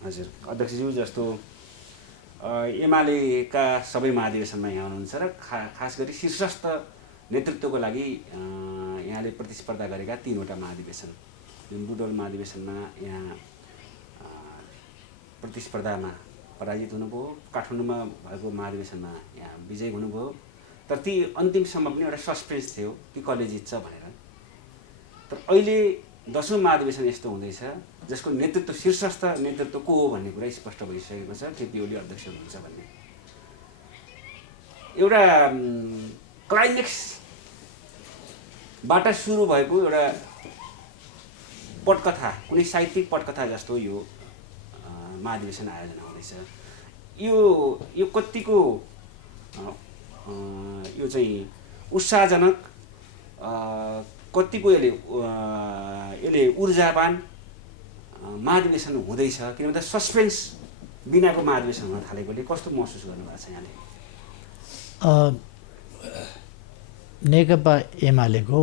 हजुर अध्यक्षज्यू जस्तो एमालेका सबै महाधिवेशनमा यहाँ हुनुहुन्छ र खास गरी शीर्षस्थ नेतृत्वको लागि यहाँले प्रतिस्पर्धा गरेका 3वटा महाधिवेशन जुन बुटवल महाधिवेशनमा यहाँ प्रतिस्पर्धामा पराजित हुनुभयो, काठमाडौँमा भएको महाधिवेशनमा यहाँ विजयी हुनुभयो। तर ती अन्तिमसम्म पनि एउटा सस्पेन्स थियो कि कसले जित्छ भनेर। तर अहिले 10औं महाधिवेशन यस्तो हुँदैछ जसको नेतृत्व शीर्षस्थ नेतृत्व को हो भन्ने कुरा स्पष्ट भइसकेको छ। केपी ओली अध्यक्ष हुनुहुन्छ भन्ने एउटा क्लाइमेक्सबाट सुरु भएको एउटा पटकथा, कुनै साहित्यिक पटकथा जस्तो यो महाधिवेशन आयोजना हुँदैछ। यो कतिको यो चाहिँ उत्साहजनक, कतिको यसले ऊर्जावान महाधिवेशन हुँदैछ, किनभने सस्पेन्स बिनाको महाधिवेशन हुन थालेकोले कस्तो महसुस गर्नुभएको छ यहाँले? नेकपा एमालेको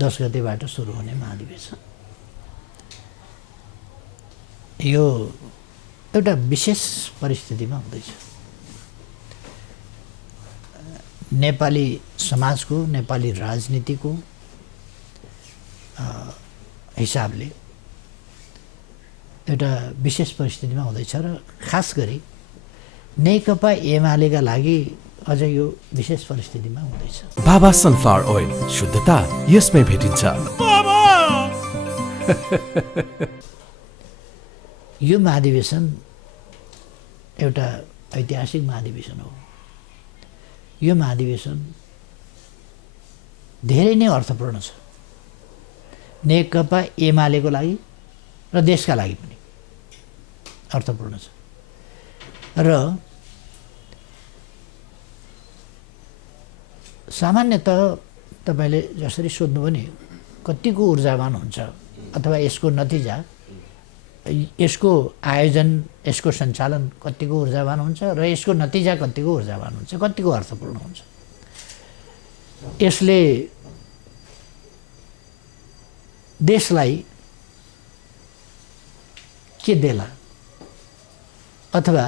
10 गतेबाट सुरु हुने महाधिवेशन यो एउटा विशेष परिस्थितिमा हुँदैछ। नेपाली समाजको, नेपाली राजनीतिको हिसाबले एउटा विशेष परिस्थितिमा हुँदैछ र खास गरी नेकपा एमालेका लागि अझ यो विशेष परिस्थितिमा हुँदैछ। बाबा सनफ्लावर ओइल, शुद्धता यसमै भेटिन्छ। यो महाधिवेशन एउटा ऐतिहासिक महाधिवेशन हो। यो महाधिवेशन धेरै नै अर्थपूर्ण छ, नेकपा एमालेको लागि र देशका लागि पनि अर्थपूर्ण छ। र सामान्यतः तपाईले जसरी सोध्नु भने कतिको ऊर्जावान हुन्छ अथवा यसको नतिजा, यसको आयोजन, यसको सञ्चालन कतिको ऊर्जावान हुन्छ र यसको नतिजा कतिको ऊर्जावान हुन्छ, कतिको अर्थपूर्ण हुन्छ। यसले देशलाई के देला अथवा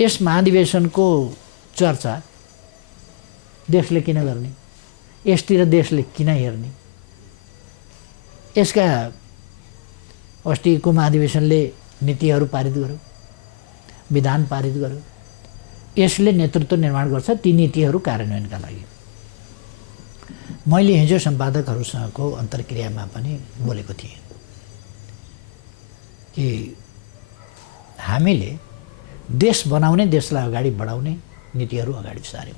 यस महाधिवेशनको चर्चा देशले किन गर्ने, यसतिर देशले किन हेर्ने, यसका अस्तिको महाधिवेशनले नीतिहरू पारित गर्यो, विधान पारित गर्यो, यसले नेतृत्व निर्माण गर्छ ती नीतिहरू कार्यान्वयनका लागि। मैले हिजो सम्पादकहरूसँगको अन्तर्क्रियामा पनि बोलेको थिएँ कि हामीले देश बनाउने, देशलाई अगाडि बढाउने नीतिहरू अगाडि सार्यौँ।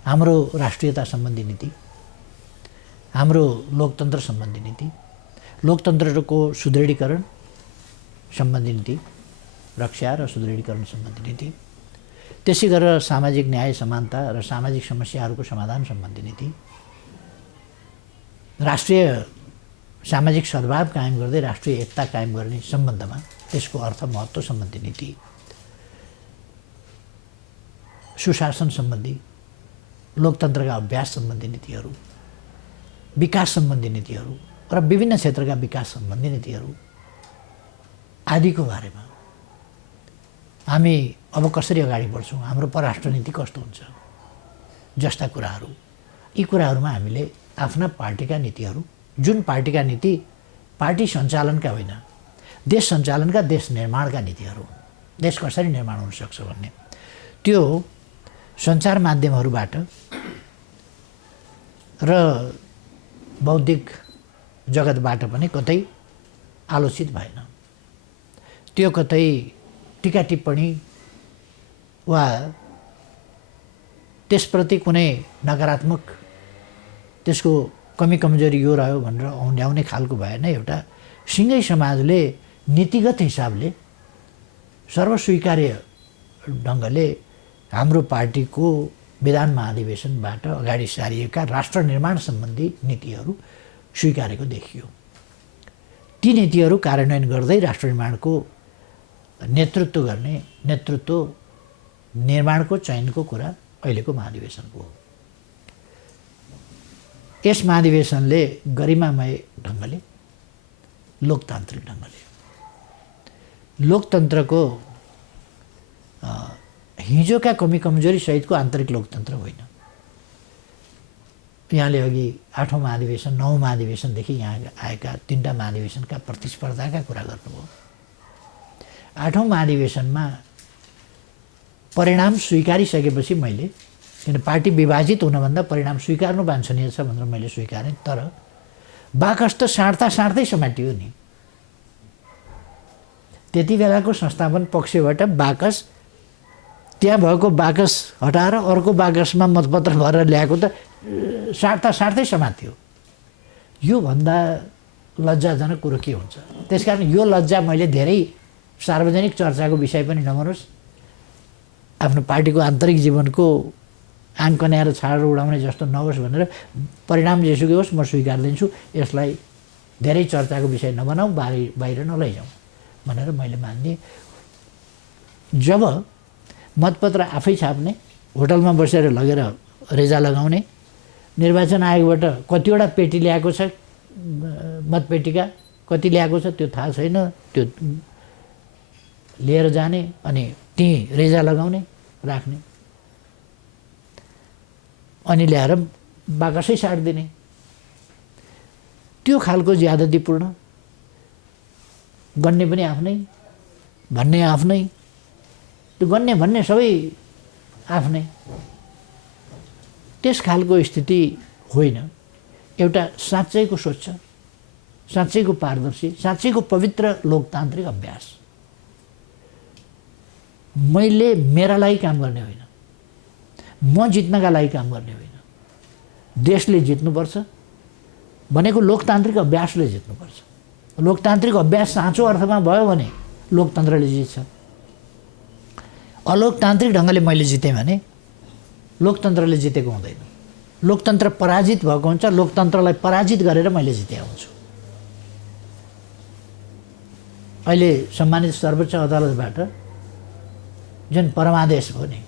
हाम्रो राष्ट्रियता सम्बन्धी नीति, हाम्रो लोकतन्त्र सम्बन्धी नीति, लोकतन्त्रको सुदृढीकरण सम्बन्धी नीति, रक्षा र सुदृढीकरण सम्बन्धी नीति, त्यसै गरेर सामाजिक न्याय, समानता र सामाजिक समस्याहरूको समाधान सम्बन्धी नीति, राष्ट्रिय सामाजिक सद्भाव कायम गर्दै राष्ट्रिय एकता कायम गर्ने सम्बन्धमा त्यसको अर्थ महत्त्व सम्बन्धी नीति, सुशासन सम्बन्धी, लोकतन्त्रका अभ्यास सम्बन्धी नीतिहरू, विकास सम्बन्धी नीतिहरू र विभिन्न क्षेत्रका विकास सम्बन्धी नीतिहरू आदिको बारेमा हामी अब कसरी अगाडि बढ्छौँ, हाम्रो परराष्ट्र नीति कस्तो हुन्छ जस्ता कुराहरू, यी कुराहरूमा हामीले आफ्ना पार्टीका नीतिहरू, जुन पार्टीका नीति पार्टी सञ्चालनका होइन, देश सञ्चालनका, देश निर्माणका नीतिहरू, देश कसरी निर्माण हुन सक्छ भन्ने, त्यो सञ्चार माध्यमहरूबाट र बौद्धिक जगतबाट पनि कतै आलोचित भएन। त्यो कतै टीका टिप्पणी वा त्यसप्रति कुनै नकारात्मक, त्यसको कमी कमजोरी यो रह्यो भनेर औँल्याउने खालको भएन। एउटा सिँगै समाजले नीतिगत हिसाबले सर्वस्वीकार्य ढङ्गले हाम्रो पार्टीको विधान महाधिवेशनबाट अगाडि सारिएका राष्ट्र निर्माण सम्बन्धी नीतिहरू स्वीकारेको देखियो। ती नीतिहरू कार्यान्वयन गर्दै राष्ट्र निर्माणको नेतृत्व गर्ने, नेतृत्व निर्माणको चयनको कुरा अहिलेको महाधिवेशनको हो। यस महाधिवेशनले गरिमामय ढङ्गले लोकतान्त्रिक ढङ्गले। लोकतन्त्रको हिजोका कमी कमजोरी सहितको आन्तरिक लोकतन्त्र होइन। यहाँले अघि 8औं महाधिवेशन 9औं महाधिवेशनदेखि यहाँ आएका 3टा महाधिवेशनका प्रतिस्पर्धाका कुरा गर्नुभयो। 8औं महाधिवेशनमा परिणाम स्वीकारिसकेपछि मैले, किन पार्टी विभाजित हुनभन्दा परिणाम स्वीकार्नु वाञ्छनीय छ भनेर मैले स्वीकारेँ, तर बाकस त साँड्दै समाटियो नि। त्यति बेलाको संस्थापन पक्षबाट बाकस, त्यहाँ भएको बाकस हटाएर अर्को बाकसमा मतपत्र भरेर ल्याएको त साँड्दै समात्यो। योभन्दा लज्जाजनक कुरो के हुन्छ? त्यसकारण यो लज्जा मैले धेरै सार्वजनिक चर्चाको विषय पनि नबनोस्, आफ्नो पार्टीको आन्तरिक जीवनको आङ कन्याएर छाडेर उडाउने जस्तो नहोस् भनेर परिणाम जेसुकै होस् म स्वीकार लिन्छु, यसलाई धेरै चर्चाको विषय नबनाऊ, बाहिर नलैजाउँ भनेर मैले मान्ने। जब मतपत्र आफै छाप्ने, होटलमा बसेर लगेर रेजा लगाउने, निर्वाचन आयोगबाट कतिवटा पेटी ल्याएको छ मतपेटिका, कति ल्याएको छ त्यो थाहा छैन, त्यो लिएर जाने अनि त्यहीँ रेजा लगाउने राख्ने, अनि ल्याएर बाकसै साटिदिने, त्यो खालको ज्यादतीपूर्ण, गन्ने पनि आफ्नै, भन्ने आफ्नै, त्यो गन्ने भन्ने सबै आफ्नै, त्यस खालको स्थिति होइन। एउटा साँच्चैको स्वच्छ, साँच्चैको पारदर्शी, साँच्चैको पवित्र लोकतान्त्रिक अभ्यास। मैले मेरा लागि काम गर्ने होइन, म जित्नका लागि काम गर्ने होइन, देशले जित्नुपर्छ भनेको लोकतान्त्रिक अभ्यासले जित्नुपर्छ। लोकतान्त्रिक अभ्यास साँचो अर्थमा भयो भने लोकतन्त्रले जित्छ। अलोकतान्त्रिक ढङ्गले मैले जितेँ भने लोकतन्त्रले जितेको हुँदैन। लोकतन्त्र पराजित भएको हुन्छ, लोकतन्त्रलाई पराजित गरेर मैले जितेको हुन्छु। अहिले सम्मानित सर्वोच्च अदालतबाट जुन परमादेश भयो नि,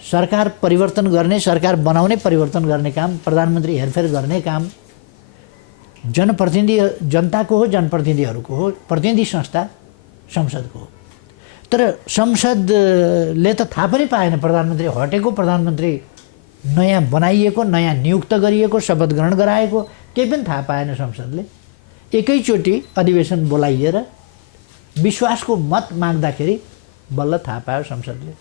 सरकार परिवर्तन गर्ने, सरकार बनाउने, परिवर्तन गर्ने काम, प्रधानमन्त्री हेरफेर गर्ने काम जनप्रतिनिधि, जनताको हो, जनप्रतिनिधिहरूको हो, प्रतिनिधि संस्था संसदको हो। तर संसदले त थाहा पनि पाएन प्रधानमन्त्री हटेको, प्रधानमन्त्री नयाँ बनाइएको, नयाँ नियुक्त गरिएको, शपथ ग्रहण गराएको, केही पनि थाहा पाएन संसदले। एकैचोटि अधिवेशन बोलाइएर विश्वासको मत माग्दाखेरि बल्ल थाहा पायो संसदले।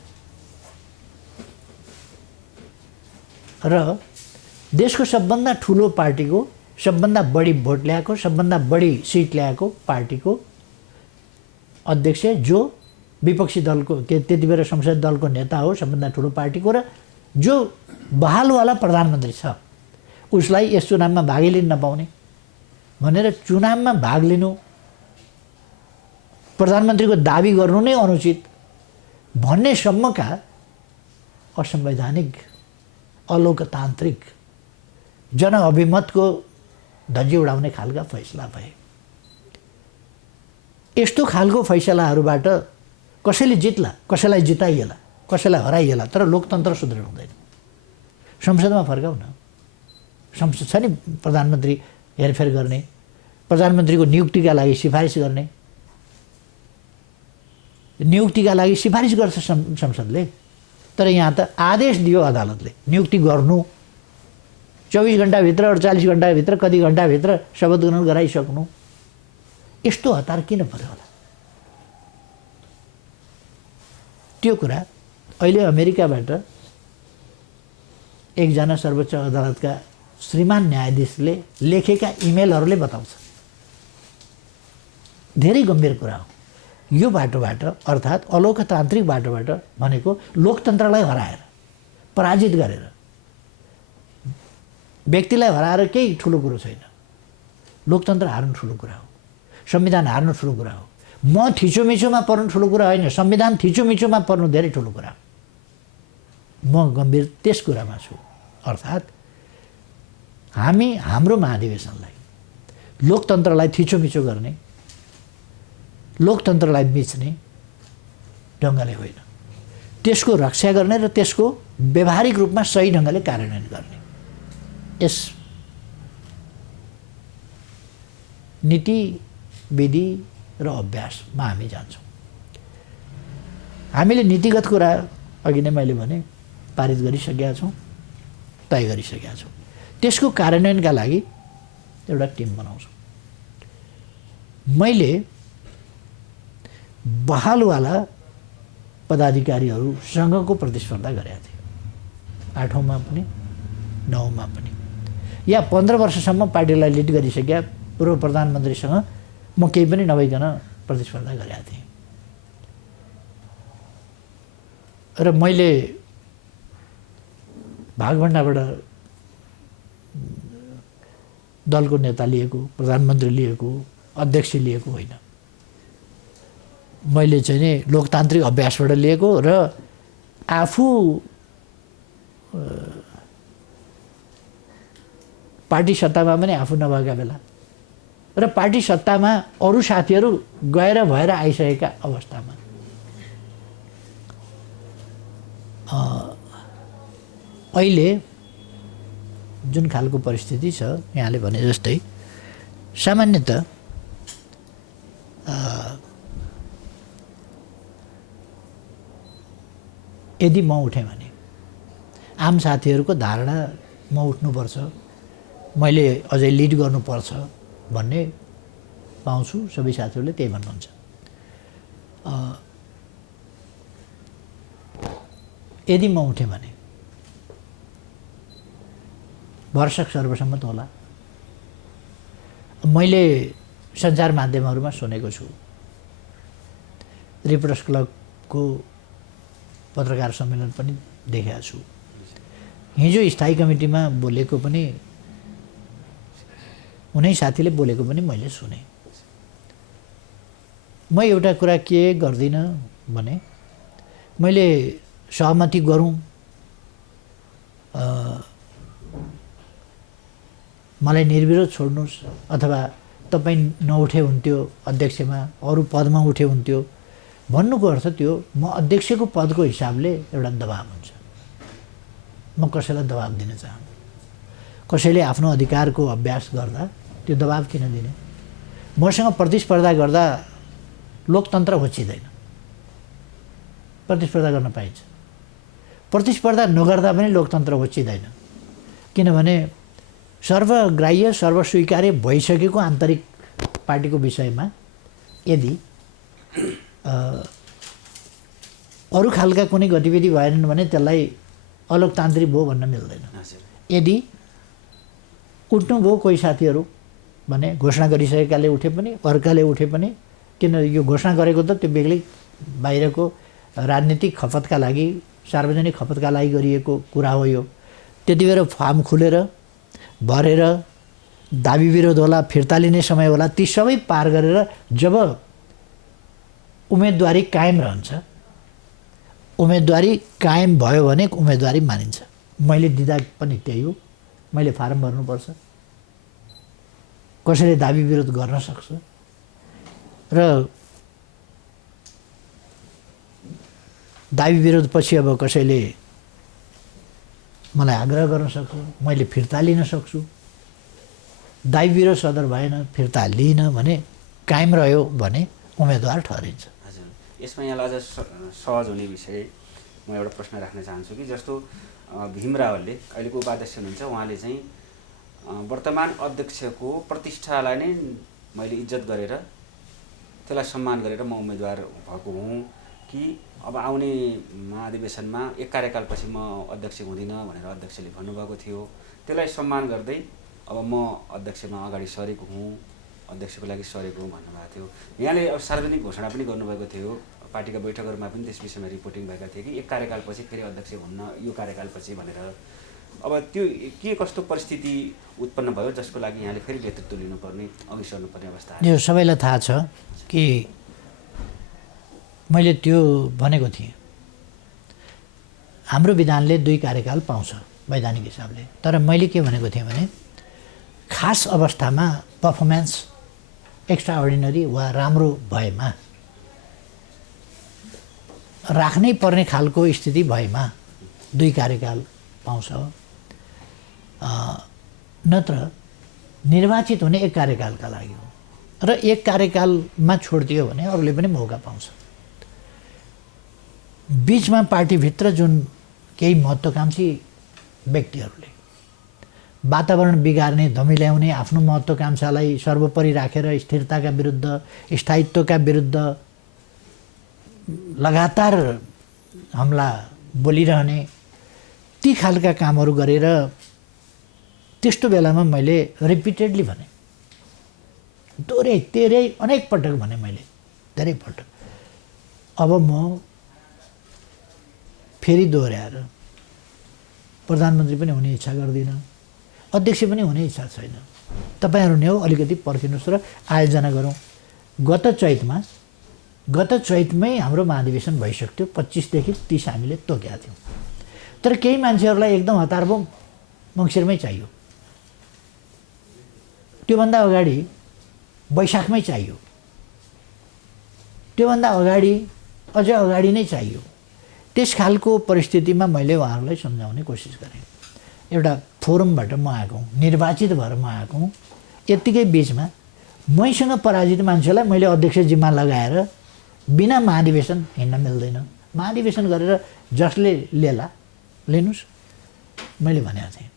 र देशको सबभन्दा ठुलो पार्टीको, सबभन्दा बढी भोट ल्याएको, सबभन्दा बढी सिट ल्याएको पार्टीको अध्यक्ष, जो विपक्षी दलको त्यति बेला संसदीय दलको नेता हो, सबभन्दा ठुलो पार्टीको, र जो बहालवाला प्रधानमन्त्री छ, उसलाई यस चुनावमा भागै लिन नपाउने भनेर चुनावमा भाग लिनु, प्रधानमन्त्रीको दाबी गर्नु नै अनुचित भन्नेसम्मका असंवैधानिक, अलोकतान्त्रिक, जनअभिमतको धज्जी उडाउने खालका फैसला भए। यस्तो खालको फैसलाहरूबाट कसैले जित्ला, कसैलाई जिताइएला, कसैलाई हराइएला, तर लोकतन्त्र सुदृढ हुँदैन। संसदमा फर्काउन, संसद छ नि प्रधानमन्त्री हेरफेर गर्ने, प्रधानमन्त्रीको नियुक्तिका लागि सिफारिस गर्ने, नियुक्तिका लागि सिफारिस गर्छ संसदले। तर यहाँ त आदेश दियो अदालतले नियुक्ति गर्नु, 24 घण्टाभित्र 48 घण्टाभित्र कति घण्टाभित्र शपथ ग्रहण गराइसक्नु। यस्तो हतार किन पर्यो होला? त्यो कुरा अहिले अमेरिकाबाट एकजना सर्वोच्च अदालतका श्रीमान न्यायाधीशले लेखेका इमेलहरूले बताउँछ। धेरै गम्भीर कुरा हो। यो बाटोबाट, अर्थात् अलोकतान्त्रिक बाटोबाट भनेको लोकतन्त्रलाई हराएर, पराजित गरेर, व्यक्तिलाई हराएर केही ठुलो कुरो छैन। लोकतन्त्र हार्नु ठुलो कुरा हो, संविधान हार्नु ठुलो कुरा हो। म थिचोमिचोमा पर्नु ठुलो कुरा होइन, संविधान थिचोमिचोमा पर्नु धेरै ठुलो कुरा हो। म गम्भीर त्यस कुरामा छु। अर्थात् हामी हाम्रो महाधिवेशनलाई लोकतन्त्रलाई थिचोमिचो गर्ने, लोकतन्त्रलाई मिच्ने ढङ्गले होइन, त्यसको रक्षा गर्ने र त्यसको व्यावहारिक रूपमा सही ढङ्गले कार्यान्वयन गर्ने, यस नीति विधि र अभ्यासमा हामी जान्छौँ। हामीले नीतिगत कुरा अघि नै मैले भने पारित गरिसकेका छौँ, तय गरिसकेका छौँ। त्यसको कार्यान्वयनका लागि एउटा टिम बनाउँछौँ। मैले बहालवाला पदाधिकारीहरूसँगको प्रतिस्पर्धा गरेका थिएँ, 8औँमा पनि 9औँमा पनि। या 15 वर्षसम्म पार्टीलाई लिड गरिसकेका पूर्व प्रधानमन्त्रीसँग म केही पनि नभइकन प्रतिस्पर्धा गरेका थिएँ। र मैले भागभण्डाबाट दलको नेता लिएको, प्रधानमन्त्री लिएको, अध्यक्ष लिएको होइन। मैले चाहिँ नि लोकतान्त्रिक अभ्यासबाट लिएको र आफू पार्टी सत्तामा पनि आफू नभएका बेला र पार्टी सत्तामा अरू साथीहरू गएर भएर आइसकेका अवस्थामा अहिले जुन खालको परिस्थिति छ, यहाँले भने जस्तै सामान्यतः यदि म उठेँ भने आम साथीहरूको धारणा म उठ्नुपर्छ, मैले अझै लिड गर्नुपर्छ भन्ने पाउँछु। सबै साथीहरूले त्यही भन्नुहुन्छ। यदि म उठेँ भने भरसक सर्वसम्मत होला। मैले सञ्चार माध्यमहरूमा सुनेको छु, रिपोर्टर्स क्लबको पत्रकार सम्मेलन पनि देखेको छु। हिजो स्थायी कमिटीमा बोलेको पनि उनै साथीले बोलेको पनि मैले सुने। म एउटा कुरा के गर्दिनँ भने मैले सहमति गरौँ, मलाई निर्विरोध छोड्नुहोस् अथवा तपाईँ नउठे हुन्थ्यो अध्यक्षमा, अरू पदमा उठे हुन्थ्यो भन्नुको अर्थ त्यो म अध्यक्षको पदको हिसाबले एउटा दबाब हुन्छ। म कसैलाई दबाब दिन चाहन्छु। कसैले आफ्नो अधिकारको अभ्यास गर्दा त्यो दबाब किन दिने? मसँग प्रतिस्पर्धा गर्दा लोकतन्त्र होचिँदैन, प्रतिस्पर्धा गर्न पाइन्छ। प्रतिस्पर्धा नगर्दा पनि लोकतन्त्र होचिँदैन, किनभने सर्वग्राह्य सर्वस्वीकार्य भइसकेको आन्तरिक पार्टीको विषयमा यदि अरू खालका कुनै गतिविधि भएनन् भने त्यसलाई अलोकतान्त्रिक भयो भन्न मिल्दैन। यदि उठ्नुभयो कोही साथीहरू भने घोषणा गरिसकेकाले उठे पनि अर्काले उठे पनि, किन यो घोषणा गरेको त त्यो बेग्लै बाहिरको राजनीतिक खपतका लागि, सार्वजनिक खपतका लागि गरिएको कुरा हो। यो त्यति बेला फार्म खुलेर भरेर दाबी विरोध होला, फिर्ता लिने समय होला, ती सबै पार गरेर जब उम्मेदवारी कायम रहन्छ, उम्मेदवारी कायम भयो भने उम्मेदवारी मानिन्छ। मैले दिँदा पनि त्यही हो। मैले फारम भर्नुपर्छ, कसैले दाबी विरोध गर्न सक्छ र दाबी विरोध पछि अब कसैले मलाई आग्रह गर्न सक्छ, मैले फिर्ता लिन सक्छु। दाबी विरोध सदर भएन, फिर्ता लिइन भने कायम रह्यो भने उम्मेदवार ठहरिन्छ। हजुर, यसमा यहाँलाई अझ सहज हुने विषय म एउटा प्रश्न राख्न चाहन्छु कि जस्तो भीम रावलले अहिलेको उपाध्यक्ष हुनुहुन्छ, उहाँले चाहिँ वर्तमान अध्यक्षको प्रतिष्ठालाई नै मैले इज्जत गरेर त्यसलाई सम्मान गरेर म उम्मेदवार भएको हुँ कि अब आउने महाधिवेशनमा एक कार्यकालपछि म अध्यक्ष हुँदिनँ भनेर अध्यक्षले भन्नुभएको थियो। त्यसलाई सम्मान गर्दै अब म अध्यक्षमा अगाडि सरेको हुँ, अध्यक्षको लागि सरेको हुँ भन्नुभएको थियो। यहाँले अब सार्वजनिक घोषणा पनि गर्नुभएको थियो, पार्टीका बैठकहरूमा पनि त्यस विषयमा रिपोर्टिङ भएका थिए कि एक कार्यकालपछि फेरि अध्यक्ष हुन्न, यो कार्यकालपछि भनेर। अब त्यो के कस्तो परिस्थिति उत्पन्न भयो जसको लागि यहाँले फेरि नेतृत्व लिनुपर्ने, अघि सर्नुपर्ने अवस्था? यो सबैलाई थाहा छ कि मैले त्यो भनेको थिएँ। हाम्रो विधानले 2 कार्यकाल पाउँछ वैधानिक हिसाबले, तर मैले के भनेको थिएँ भने खास अवस्थामा पर्फर्मेन्स एक्स्ट्रा अर्डिनरी वा राम्रो भएमा, राख्नै पर्ने खालको स्थिति भएमा 2 कार्यकाल पाउँछ, नत्र निर्वाचित हुने 1 कार्यकालका लागि हो। र एक कार्यकालमा छोडिदियो भने अरूले पनि मौका पाउँछ। बिचमा पार्टीभित्र जुन केही महत्त्वकांक्षी व्यक्तिहरूले वातावरण बिगार्ने, धमिल्याउने, आफ्नो महत्त्वकांक्षालाई सर्वोपरि राखेर स्थिरताका विरुद्ध, स्थायित्वका विरुद्ध लगातार हमला बोलिरहने ती खालका कामहरू गरेर त्यस्तो बेलामा मैले रिपिटेडली भने, दोहोऱ्याइ तेह्रै अनेक पटक भने मैले, धेरै पटक, अब म फेरि दोहोऱ्याएर प्रधानमन्त्री पनि हुने इच्छा गर्दिनँ, अध्यक्ष पनि हुने इच्छा छैन। तपाईँहरू नै हो, अलिकति पर्खिनुहोस् र आयोजना गरौँ। गत चैतमै हाम्रो महाधिवेशन भइसक्थ्यो। 25 देखि 30 हामीले तोकेका थियौँ। तर केही मान्छेहरूलाई एकदम हतार भयो, मङ्सिरमै चाहियो, त्योभन्दा अगाडि वैशाखमै चाहियो, त्योभन्दा अगाडि अझ अगाडि नै चाहियो। त्यस खालको परिस्थितिमा मैले उहाँहरूलाई सम्झाउने कोसिस गरेँ। एउटा फोरमबाट म आएको हुँ, निर्वाचित भएर म आएको हुँ। यत्तिकै बिचमा मैसँग पराजित मान्छेलाई मैले अध्यक्ष जिम्मा लगाएर बिना महाधिवेशन हिँड्न मिल्दैन। महाधिवेशन गरेर जसले लेला लिनुहोस्, मैले भनेको थिएँ।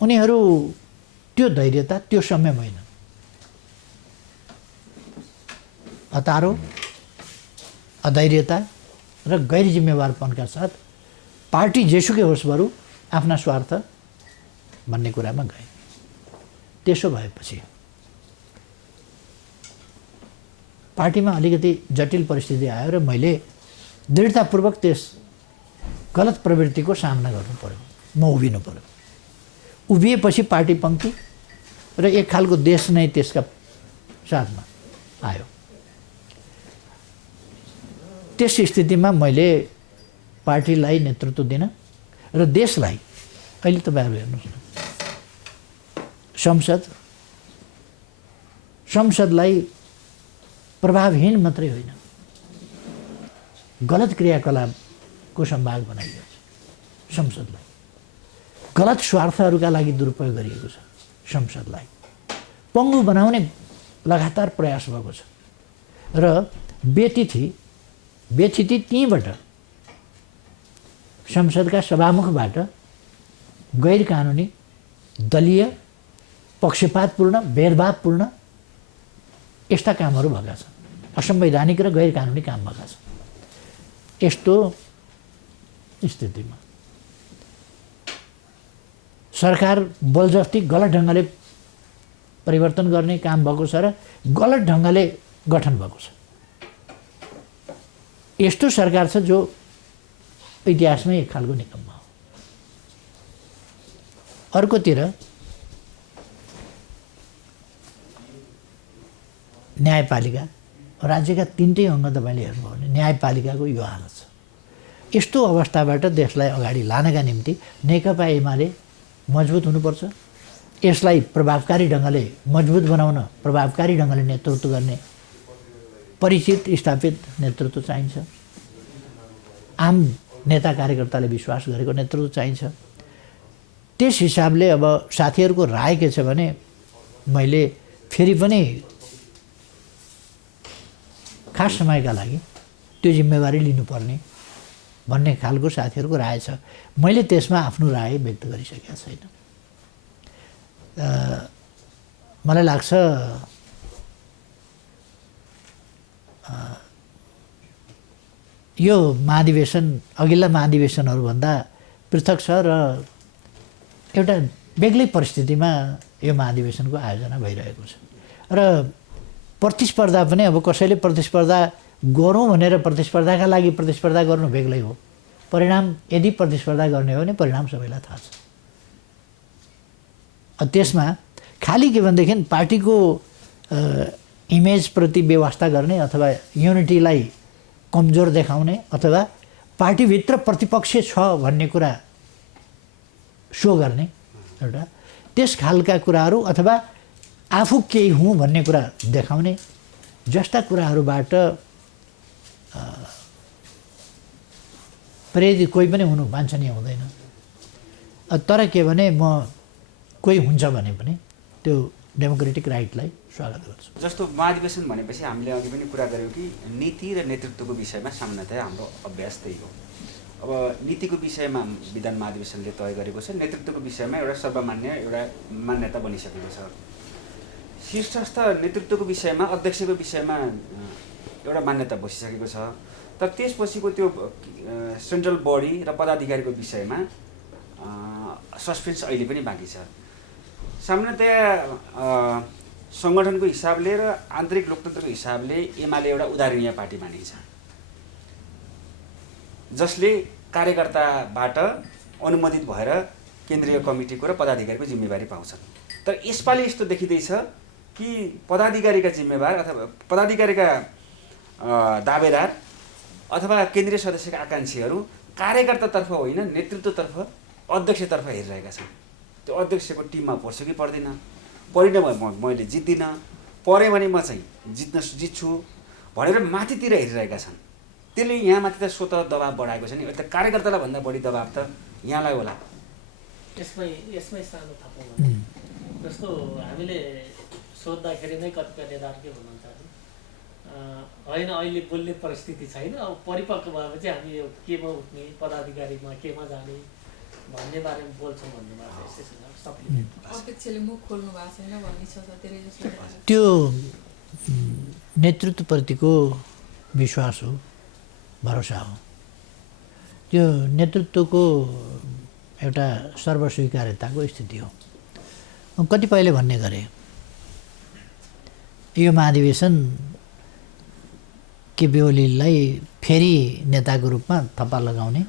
उनीहरू त्यो धैर्यता, त्यो समय होइन, हतारो, अधैर्यता र गैर जिम्मेवारपनका साथ पार्टी जेसुकै होस् बरु आफ्ना स्वार्थ भन्ने कुरामा गए। त्यसो भएपछि पार्टीमा अलिकति जटिल परिस्थिति आयो र मैले दृढतापूर्वक त्यस गलत प्रवृत्तिको सामना गर्नु पर्यो, म उभिनु पर्यो। उभिएपछि पार्टी पङ्क्ति र एक खालको देश नै त्यसका साथमा आयो। त्यस स्थितिमा मैले पार्टीलाई नेतृत्व दिन र देशलाई, अहिले तपाईँहरू हेर्नुहोस् न, संसदलाई प्रभावहीन मात्रै होइन, गलत क्रियाकलापको सम्भाग बनाइएको छ। संसदलाई गलत स्वार्थहरूका लागि दुरुपयोग गरिएको छ। संसदलाई पङ्गु बनाउने लगातार प्रयास भएको छ र व्यथिति त्यहीँबाट, संसदका सभामुखबाट गैर कानुनी, दलीय, पक्षपातपूर्ण, भेदभावपूर्ण यस्ता कामहरू भएका छन्। असंवैधानिक र गैर कानुनी काम भएका छन्। यस्तो स्थितिमा सरकार बलजफ्ती गलत ढङ्गले परिवर्तन गर्ने काम भएको छ र गलत ढङ्गले गठन भएको छ। यस्तो सरकार छ जो इतिहासमै एक खालको निकम्मा हो। अर्कोतिर न्यायपालिका, राज्यका 3टै अङ्ग तपाईँले हेर्नुभयो भने न्यायपालिकाको यो हालत छ। यस्तो अवस्थाबाट देशलाई अगाडि लानका निम्ति नेकपा एमाले मजबुत हुनुपर्छ। यसलाई प्रभावकारी ढङ्गले मजबुत बनाउन प्रभावकारी ढङ्गले नेतृत्व गर्ने परिचित स्थापित नेतृत्व चाहिन्छ। आम नेता कार्यकर्ताले विश्वास गरेको नेतृत्व चाहिन्छ। त्यस हिसाबले अब साथीहरूको राय के छ भने मैले फेरि पनि खास समयका लागि त्यो जिम्मेवारी लिनुपर्ने भन्ने खालको साथीहरूको राय छ। मैले त्यसमा आफ्नो राय व्यक्त गरिसकेका छैन। मलाई लाग्छ यो महाधिवेशन अघिल्ला महाधिवेशनहरूभन्दा पृथक छ र एउटा बेग्लै परिस्थितिमा यो महाधिवेशनको आयोजना भइरहेको छ र प्रतिस्पर्धा पनि अब कसैले प्रतिस्पर्धा गरौँ भनेर प्रतिस्पर्धाका लागि प्रतिस्पर्धा गर्नु बेग्लै हो। परिणाम यदि प्रतिस्पर्धा गर्ने हो भने परिणाम सबैलाई थाहा छ। त्यसमा खालि के भनेदेखि पार्टीको इमेजप्रति व्यवस्था गर्ने अथवा युनिटीलाई कमजोर देखाउने अथवा पार्टीभित्र प्रतिपक्ष छ भन्ने कुरा सो गर्ने एउटा त्यस खालका कुराहरू अथवा आफू केही हुँ भन्ने कुरा देखाउने जस्ता कुराहरूबाट प्रेरित कोही पनि हुनु वाञ्छनीय हुँदैन। तर के भने म कोही हुन्छ भने पनि त्यो डेमोक्रेटिक राइटलाई स्वागत गर्छु। जस्तो महाधिवेशन भनेपछि हामीले अघि पनि कुरा गऱ्यौँ कि नीति र नेतृत्वको विषयमा सामान्यतया हाम्रो अभ्यास त्यही हो। अब नीतिको विषयमा विधान महाधिवेशनले तय गरेको छ, नेतृत्वको विषयमा एउटा सर्वमान्य एउटा मान्यता बनिसकेको छ। शीर्षस्थ नेतृत्वको विषयमा अध्यक्षको विषयमा एउटा मान्यता बसिसकेको छ। तर त्यसपछिको त्यो सेन्ट्रल बडी र पदाधिकारीको विषयमा सस्पेन्स अहिले पनि बाँकी छ। सामान्यतया सङ्गठनको हिसाबले र आन्तरिक लोकतन्त्रको हिसाबले एमाले एउटा उदाहरणीय पार्टी मानिन्छ, जसले कार्यकर्ताबाट अनुमोदित भएर केन्द्रीय कमिटीको र पदाधिकारीको जिम्मेवारी पाउँछन्। तर यसपालि यस्तो देखिँदैछ कि पदाधिकारीका जिम्मेवार अथवा पदाधिकारीका दावेदार अथवा केन्द्रीय सदस्यका आकाङ्क्षीहरू कार्यकर्तातर्फ होइन नेतृत्वतर्फ अध्यक्षतर्फ हेरिरहेका छन्। त्यो अध्यक्षको टिममा पर्छ कि पर्दैन, परिन मैले जित्दिनँ, परेँ भने म चाहिँ जित्छु भनेर माथितिर हेरिरहेका छन्। त्यसले यहाँ माथि त स्वतः दबाब बढाएको छ नि। त कार्यकर्तालाई भन्दा बढी दबाब त यहाँलाई होला। यसमै सानो थपौँ जस्तो हामीले सोद्धाखेरि नै कतिपय नेताहरू के भन्नुहुन्छ होइन अहिले बोल्ने परिस्थिति छैन, अब परिपक्व भएपछि हामी यो केमा उठ्ने, पदाधिकारीमा केमा जाने भन्ने बारेमा बोल्छौँ भन्ने अध्यक्षले मुख खोल्नु भएको छैन भन्ने छ धेरै जस्तो। त्यो नेतृत्वप्रतिको विश्वास हो, भरोसा हो। त्यो नेतृत्वको एउटा सर्वस्वीकार्यताको स्थिति हो। कतिपयले भन्ने गरे यो महाधिवेशन केपी ओलीलाई फेरि नेताको रूपमा थप्पा लगाउने,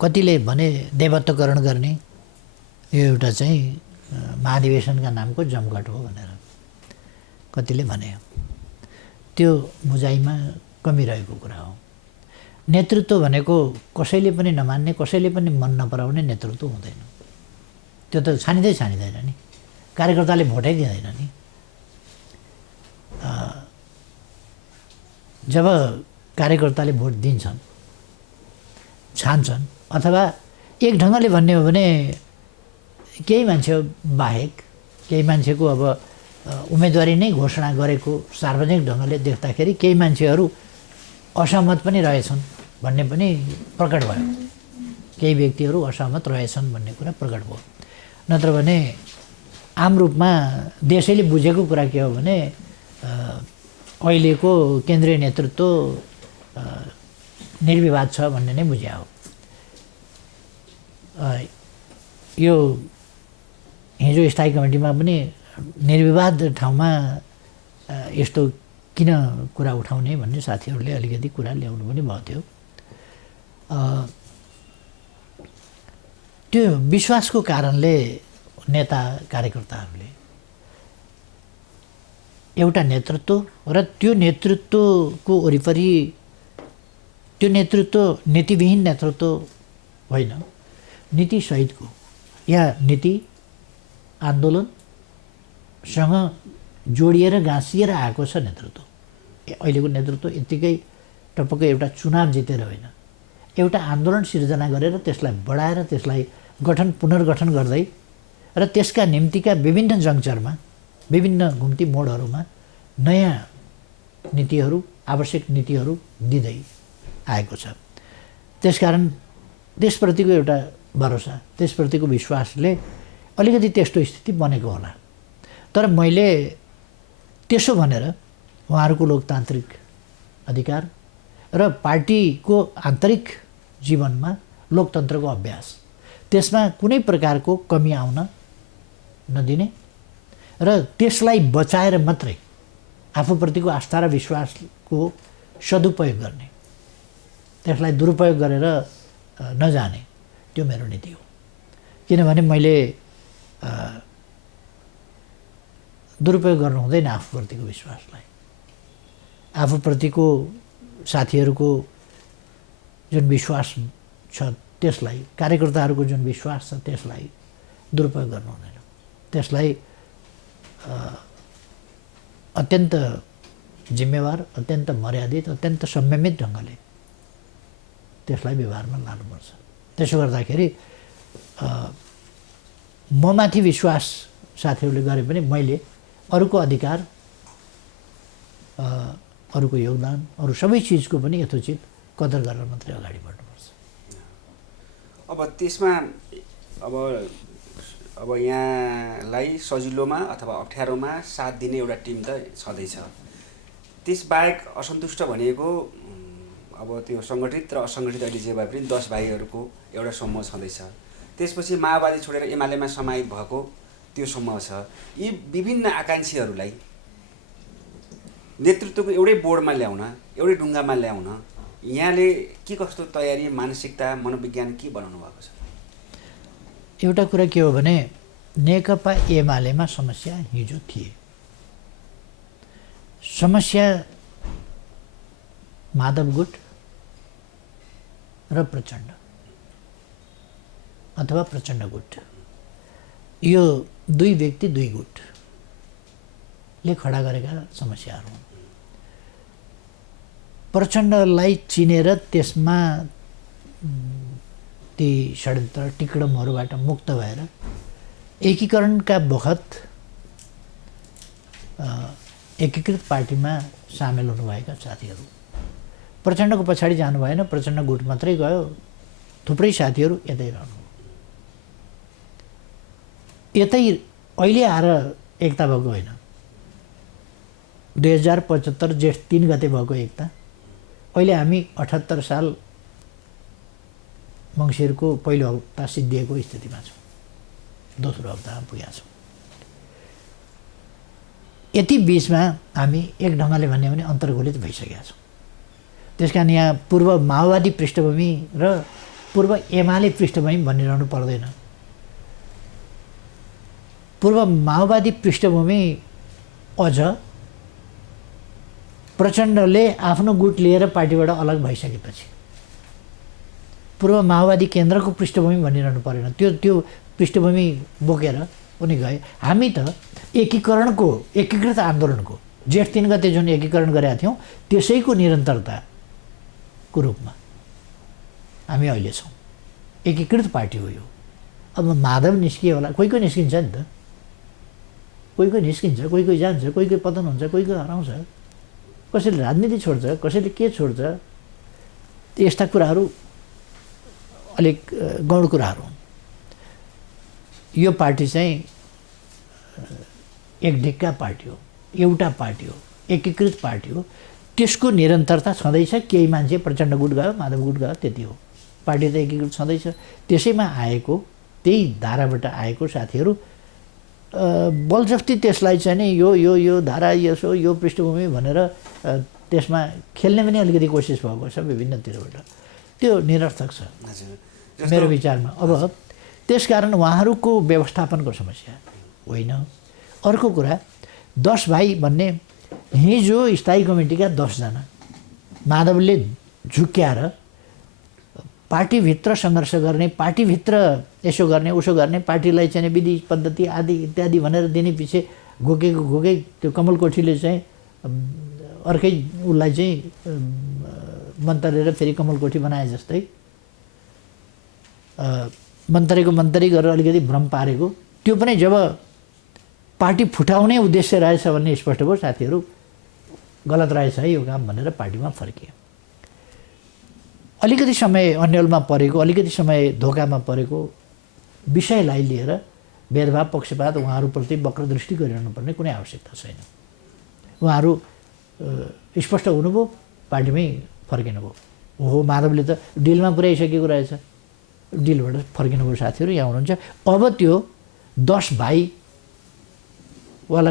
कतिले भने देवत्वकरण गर्ने, यो एउटा चाहिँ महाधिवेशनका नामको जमघट हो भनेर कतिले भने। त्यो बुझाइमा कमी रहेको कुरा हो। नेतृत्व भनेको कसैले पनि नमान्ने, कसैले पनि मन नपराउने नेतृत्व हुँदैन। त्यो त छानिँदैन नि, कार्यकर्ताले भोटै दिँदैन नि। जब कार्यकर्ताले भोट दिन्छन्, छान्छन्, अथवा एक ढङ्गले भन्ने हो भने केही मान्छे बाहेक केही मान्छेको अब उम्मेदवारी नै घोषणा गरेको सार्वजनिक ढङ्गले देख्दाखेरि केही मान्छेहरू असहमत पनि रहेछन् भन्ने पनि प्रकट भयो। केही व्यक्तिहरू असहमत रहेछन् भन्ने कुरा प्रकट भयो। नत्र भने आम रूपमा देशैले बुझेको कुरा के हो भने अहिलेको केन्द्रीय नेतृत्व निर्विवाद छ भन्ने नै बुझ्या हो। यो हिजो स्थायी कमिटीमा पनि निर्विवाद ठाउँमा यस्तो किन कुरा उठाउने भन्ने साथीहरूले अलिकति कुरा ल्याउनु पनि भएको थियो। त्यो विश्वासको कारणले नेता कार्यकर्ताहरूले एउटा नेतृत्व र त्यो नेतृत्वको वरिपरि त्यो नेतृत्व नीतिविहीन नेतृत्व होइन, नीतिसहितको या नीति आन्दोलनसँग जोडिएर गाँसिएर आएको छ नेतृत्व। अहिलेको नेतृत्व यत्तिकै टपक्क एउटा चुनाव जितेर होइन, एउटा आन्दोलन सिर्जना गरेर त्यसलाई बढाएर त्यसलाई पुनर्गठन गर्दै र त्यसका निम्तिका विभिन्न जङ्क्चरमा विभिन्न घुम्ती मोडहरूमा नयाँ नीतिहरू, आवश्यक नीतिहरू दिँदै आएको छ। त्यसकारण त्यसप्रतिको एउटा भरोसा, त्यसप्रतिको विश्वासले अलिकति त्यस्तो स्थिति बनेको होला। तर मैले त्यसो भनेर उहाँहरूको लोकतान्त्रिक अधिकार र पार्टीको आन्तरिक जीवनमा लोकतन्त्रको अभ्यास, त्यसमा कुनै प्रकारको कमी आउन नदिने र त्यसलाई बचाएर मात्रै आफूप्रतिको आस्था र विश्वासको सदुपयोग गर्ने, त्यसलाई दुरुपयोग गरेर नजाने, त्यो मेरो नीति हो। किनभने मैले दुरुपयोग गर्नु हुँदैन आफूप्रतिको विश्वासलाई। आफूप्रतिको साथीहरूको जुन विश्वास छ त्यसलाई, कार्यकर्ताहरूको जुन विश्वास छ त्यसलाई दुरुपयोग गर्नु हुँदैन। त्यसलाई अत्यन्त जिम्मेवार, अत्यन्त मर्यादित, अत्यन्त संयमित ढङ्गले त्यसलाई व्यवहारमा लानुपर्छ। त्यसो गर्दाखेरि ममाथि विश्वास साथीहरूले गरे पनि मैले अरूको अधिकार अरूको योगदान अरू सबै चिजको पनि यथोचित कदर गरेर मात्रै अगाडि बढ्नुपर्छ। अब त्यसमा अब यहाँलाई सजिलोमा अथवा अप्ठ्यारोमा साथ दिने एउटा टिम त छँदैछ। त्यसबाहेक असन्तुष्ट भनेको अब त्यो सङ्गठित र असङ्गठित अहिले जे भए पनि 10 भाइहरूको एउटा समूह छँदैछ। त्यसपछि माओवादी छोडेर एमालेमा समाहित भएको त्यो समूह छ। यी विभिन्न आकाङ्क्षीहरूलाई नेतृत्वको एउटै बोर्डमा ल्याउन, एउटै ढुङ्गामा ल्याउन यहाँले के कस्तो तयारी, मानसिकता, मनोविज्ञान के बनाउनु भएको छ? एउटा कुरा के हो भने नेकपा एमालेमा समस्या हिजो थिए। समस्या माधव गुट र प्रचण्ड अथवा प्रचण्ड गुट, यो दुई व्यक्ति दुई गुटले खडा गरेका समस्याहरू हुन्। प्रचण्डलाई चिनेर त्यसमा ती षड्यन्त्र टिकडमहरूबाट मुक्त भएर एकीकरणका बखत एकीकृत पार्टीमा सामेल हुनुभएका साथीहरू प्रचण्डको पछाडि जानु भएन, प्रचण्ड गुट मात्रै गयो, थुप्रै साथीहरू यतै रहनु। यतै अहिले आएर एकता भएको होइन, 2075 जेठ 3 गते भएको एकता। अहिले हामी 78 साल मङ्सिरको पहिलो हप्ता सिद्धिएको स्थितिमा छौँ, दोस्रो हप्तामा पुगेका छौँ। यति बिचमा हामी एक ढङ्गले भन्यो भने अन्तर्गोलित भइसकेका छौँ। त्यस कारण यहाँ पूर्व माओवादी पृष्ठभूमि र पूर्व एमाले पृष्ठभूमि भनिरहनु पर्दैन। पूर्व माओवादी पृष्ठभूमि अझ प्रचण्डले आफ्नो गुट लिएर पार्टीबाट अलग भइसकेपछि पूर्व माओवादी केन्द्रको पृष्ठभूमि भनिरहनु परेन, त्यो पृष्ठभूमि बोकेर उनी गए। हामी त एकीकृत आन्दोलनको जेठ 3 गते जुन एकीकरण गरेका थियौँ त्यसैको निरन्तरताको रूपमा हामी अहिले छौँ। एकीकृत पार्टी हो यो। अब माधव निस्कियो होला, कोही कोही निस्किन्छ नि त, कोही कोही निस्किन्छ, कोही कोही जान्छ, कोही कोही पतन हुन्छ, कोही कोही हराउँछ, कसैले राजनीति छोड्छ, कसैले के छोड्छ। यस्ता कुराहरू अलिक गौण कुराहरू हुन्। यो पार्टी चाहिँ एक ढिक्का पार्टी हो, एउटा पार्टी हो, एकीकृत पार्टी हो। त्यसको निरन्तरता छँदैछ। केही मान्छे प्रचण्ड गुट गयो, माधव गुट गयो, त्यति हो। पार्टी त एकीकृत छँदैछ। त्यसैमा आएको, त्यही धाराबाट आएको साथीहरू बलजफ्ती त्यसलाई चाहिँ नि यो धारा यसो यो पृष्ठभूमि भनेर त्यसमा खेल्ने पनि अलिकति कोसिस भएको छ विभिन्नतिरबाट। त्यो निरर्थक छ मेरो विचारमा। अब त्यसकारण उहाँहरूको व्यवस्थापनको समस्या होइन। अर्को कुरा 10 भाइ भन्ने हिजो स्थायी कमिटीका 10 जना माधवले झुक्क्याएर पार्टीभित्र सङ्घर्ष गर्ने, पार्टीभित्र यसो गर्ने उसो गर्ने, पार्टीलाई चाहिँ विधि पद्धति आदि इत्यादि भनेर दिने पछि घोके त्यो कमल कोठीले चाहिँ अर्कै उसलाई चाहिँ मन्तरेर फेरि कमल कोठी बनाए जस्तै मन्तरी गरेर अलिकति भ्रम पारेको। त्यो पनि जब पार्टी फुटाउने उद्देश्य रहेछ भन्ने स्पष्ट भयो, साथीहरू गलत रहेछ है यो काम भनेर पार्टीमा फर्कियो। अलिकति समय अन्यलमा परेको, अलिकति समय धोकामा परेको विषयलाई लिएर भेदभाव पक्षपात उहाँहरूप्रति वक्रदृष्टि गरिरहनुपर्ने कुनै आवश्यकता छैन। उहाँहरू स्पष्ट हुनुभयो, पार्टीमै फर्किनुभयो। हो माधवले त डिलमा पुर्याइसकेको रहेछ, डिलबाट फर्किनुभयो। साथीहरू यहाँ हुनुहुन्छ। अब त्यो 10 भाइवाला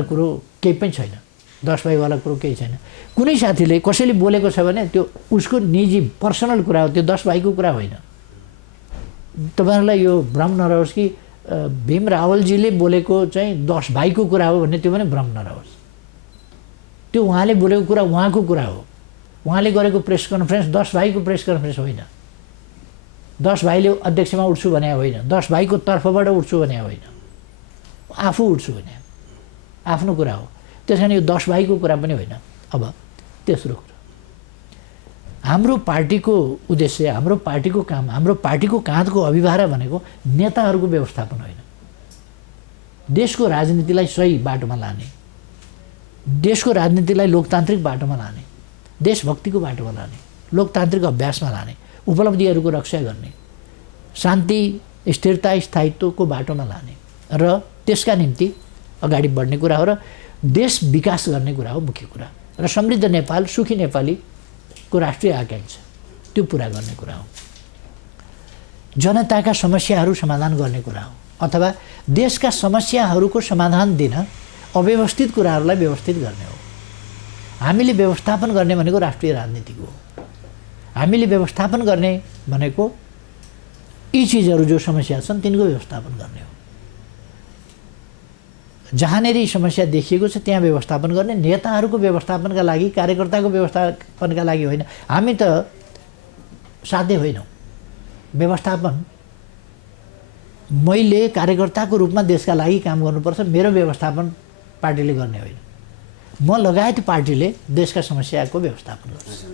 कुरो केही पनि छैन, 10 भाइवाला कुरो केही छैन। कुनै साथीले कसैले बोलेको छ भने त्यो उसको निजी पर्सनल कुरा हो, त्यो 10 भाइको कुरा होइन। तपाईँहरूलाई यो भ्रम नरहोस् कि भीम रावलजीले बोलेको चाहिँ 10 भाइको कुरा हो भन्ने, त्यो पनि भ्रम नरहोस्। त्यो उहाँले बोलेको कुरा उहाँको कुरा हो। उहाँले गरेको प्रेस कन्फरेन्स 10 भाइको प्रेस कन्फरेन्स होइन। 10 भाइले अध्यक्षमा उठ्छु भने होइन, 10 भाइको तर्फबाट उठ्छु भने होइन, आफू उठ्छु भने आफ्नो कुरा हो। त्यस कारण यो 10 भाइको कुरा पनि होइन। अब तेस्रो कुरा, हाम्रो पार्टीको उद्देश्य, हाम्रो पार्टीको काम, हाम्रो पार्टीको काँधको अभिभारा भनेको नेताहरूको व्यवस्थापन होइन। देशको राजनीतिलाई सही बाटोमा लाने, देशको राजनीतिलाई लोकतान्त्रिक बाटोमा लाने, देशभक्तिको बाटोमा लाने, लोकतान्त्रिक अभ्यासमा लाने, उपलब्धिहरूको रक्षा गर्ने, शान्ति स्थिरता स्थायित्वको बाटोमा लाने र त्यसका निम्ति अगाडि बढ्ने कुरा हो र देश विकास गर्ने कुरा हो मुख्य कुरा र समृद्ध नेपाल सुखी नेपालीको राष्ट्रिय आकांक्षा त्यो पुरा गर्ने कुरा हो। जनताका समस्याहरू समाधान गर्ने कुरा हो अथवा देशका समस्याहरूको समाधान दिन अव्यवस्थित कुराहरूलाई व्यवस्थित गर्ने हो। हामीले व्यवस्थापन गर्ने भनेको राष्ट्रिय राजनीतिको हो। हामीले व्यवस्थापन गर्ने भनेको यी चिजहरू जो समस्या छन् तिनको व्यवस्थापन गर्ने हो। जहाँनेरि समस्या देखिएको छ त्यहाँ व्यवस्थापन गर्ने, नेताहरूको व्यवस्थापनका लागि कार्यकर्ताको व्यवस्थापनका लागि होइन। हामी त साध्य होइनौँ। व्यवस्थापन मैले कार्यकर्ताको रूपमा देशका लागि काम गर्नुपर्छ, मेरो व्यवस्थापन पार्टीले गर्ने होइन। म लगायत पार्टीले देशका समस्याको व्यवस्थापन गर्छ।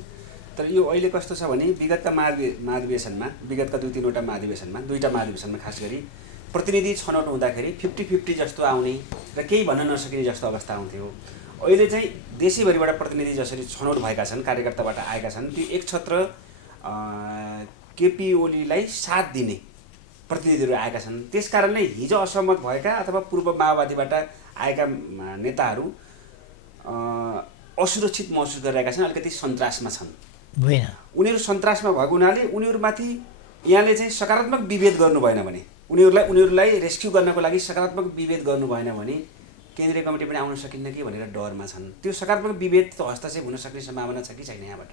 तर यो अहिले कस्तो छ भने विगतका महाधिवेशनमा, विगतका 2-3वटा महाधिवेशनमा, 2टा महाधिवेशनमा खास गरी प्रतिनिधि छनौट हुँदाखेरि 50-50 जस्तो आउने र केही भन्न नसकिने जस्तो अवस्था आउँथ्यो। अहिले चाहिँ देशैभरिबाट प्रतिनिधि जसरी छनौट भएका छन्, कार्यकर्ताबाट आएका छन्, त्यो एक छत्र केपी ओलीलाई साथ दिने प्रतिनिधिहरू आएका छन्। त्यसकारणले हिजो असहमत भएका अथवा पूर्व माओवादीबाट आएका नेताहरू असुरक्षित महसुस गरिरहेका छन्, अलिकति सन्तासमा छन्। होइन, उनीहरू सन्तासमा भएको हुनाले उनीहरूमाथि यहाँले चाहिँ सकारात्मक विभेद गर्नु भएन भने, उनीहरूलाई रेस्क्यु गर्नको लागि सकारात्मक विभेद गर्नु भएन भने केन्द्रीय कमिटी पनि आउन सकिन्न कि भनेर डरमा छन्। त्यो सकारात्मक विभेद हस्तक्षेप हुन सक्ने सम्भावना छ कि छैन यहाँबाट?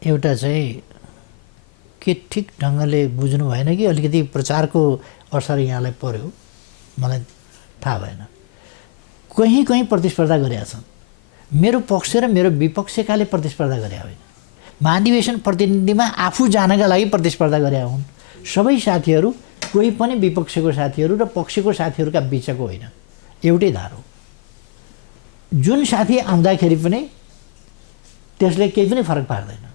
एउटा चाहिँ के ठिक ढङ्गले बुझ्नु भएन कि अलिकति प्रचारको असर यहाँलाई पर्यो, मलाई थाहा भएन। कहीँ कहीँ प्रतिस्पर्धा गरेका छन्। मेरो पक्ष र मेरो विपक्षकाले प्रतिस्पर्धा गरे होइन। महाधिवेशन प्रतिनिधिमा आफू जानका लागि प्रतिस्पर्धा गरे हुन्। सबै साथीहरू कोही पनि विपक्षको साथीहरू र पक्षको साथीहरूका बिचको होइन, एउटै धार हो। जुन साथी आउँदाखेरि पनि त्यसले केही पनि फरक पार्दैन,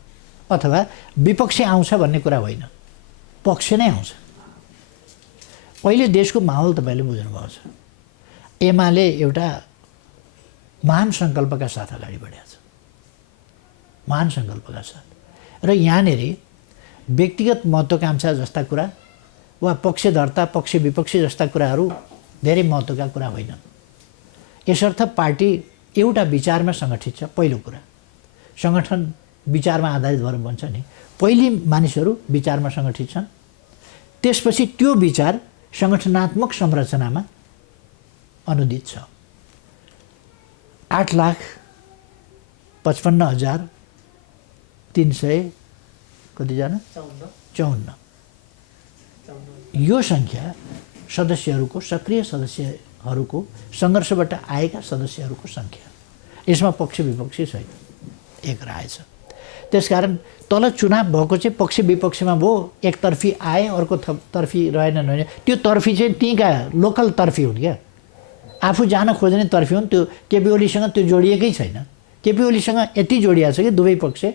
अथवा विपक्ष आउँछ भन्ने कुरा होइन, पक्ष नै आउँछ। अहिले देशको माहौल तपाईँले बुझ्नुभएको छ। एमाले एउटा महान सङ्कल्पका साथ अगाडि बढेको छ, महान सङ्कल्पका साथ। र यहाँनिर व्यक्तिगत महत्त्वकांक्षा जस्ता कुरा वा पक्ष दर्ता पक्ष विपक्ष जस्ता कुराहरू धेरै महत्त्वका कुरा होइनन्। यसर्थ पार्टी एउटा विचारमा सङ्गठित छ। पहिलो कुरा, सङ्गठन विचारमा आधारित भएर बन्छ नि। पहिले मानिसहरू विचारमा सङ्गठित छन्, त्यसपछि त्यो विचार सङ्गठनात्मक संरचनामा अनुदित छ। 8,55,300 कतिजना? 54। यो सङ्ख्या सदस्यहरूको, सक्रिय सदस्यहरूको, सङ्घर्षबाट आएका सदस्यहरूको सङ्ख्या। यसमा पक्ष विपक्षी छैन, एक राय छ। त्यसकारण तल चुनाव भएको चाहिँ पक्ष विपक्षमा भयो, एकतर्फी आए अर्को तर्फी रहेनन् भने त्यो तर्फी चाहिँ त्यहीँका लोकल तर्फी हुन् क्या, आफू जान खोज्ने तर्फी हुन्। त्यो केपी ओलीसँग त्यो जोडिएकै छैन। केपी ओलीसँग यति जोडिएको छ कि दुवै पक्ष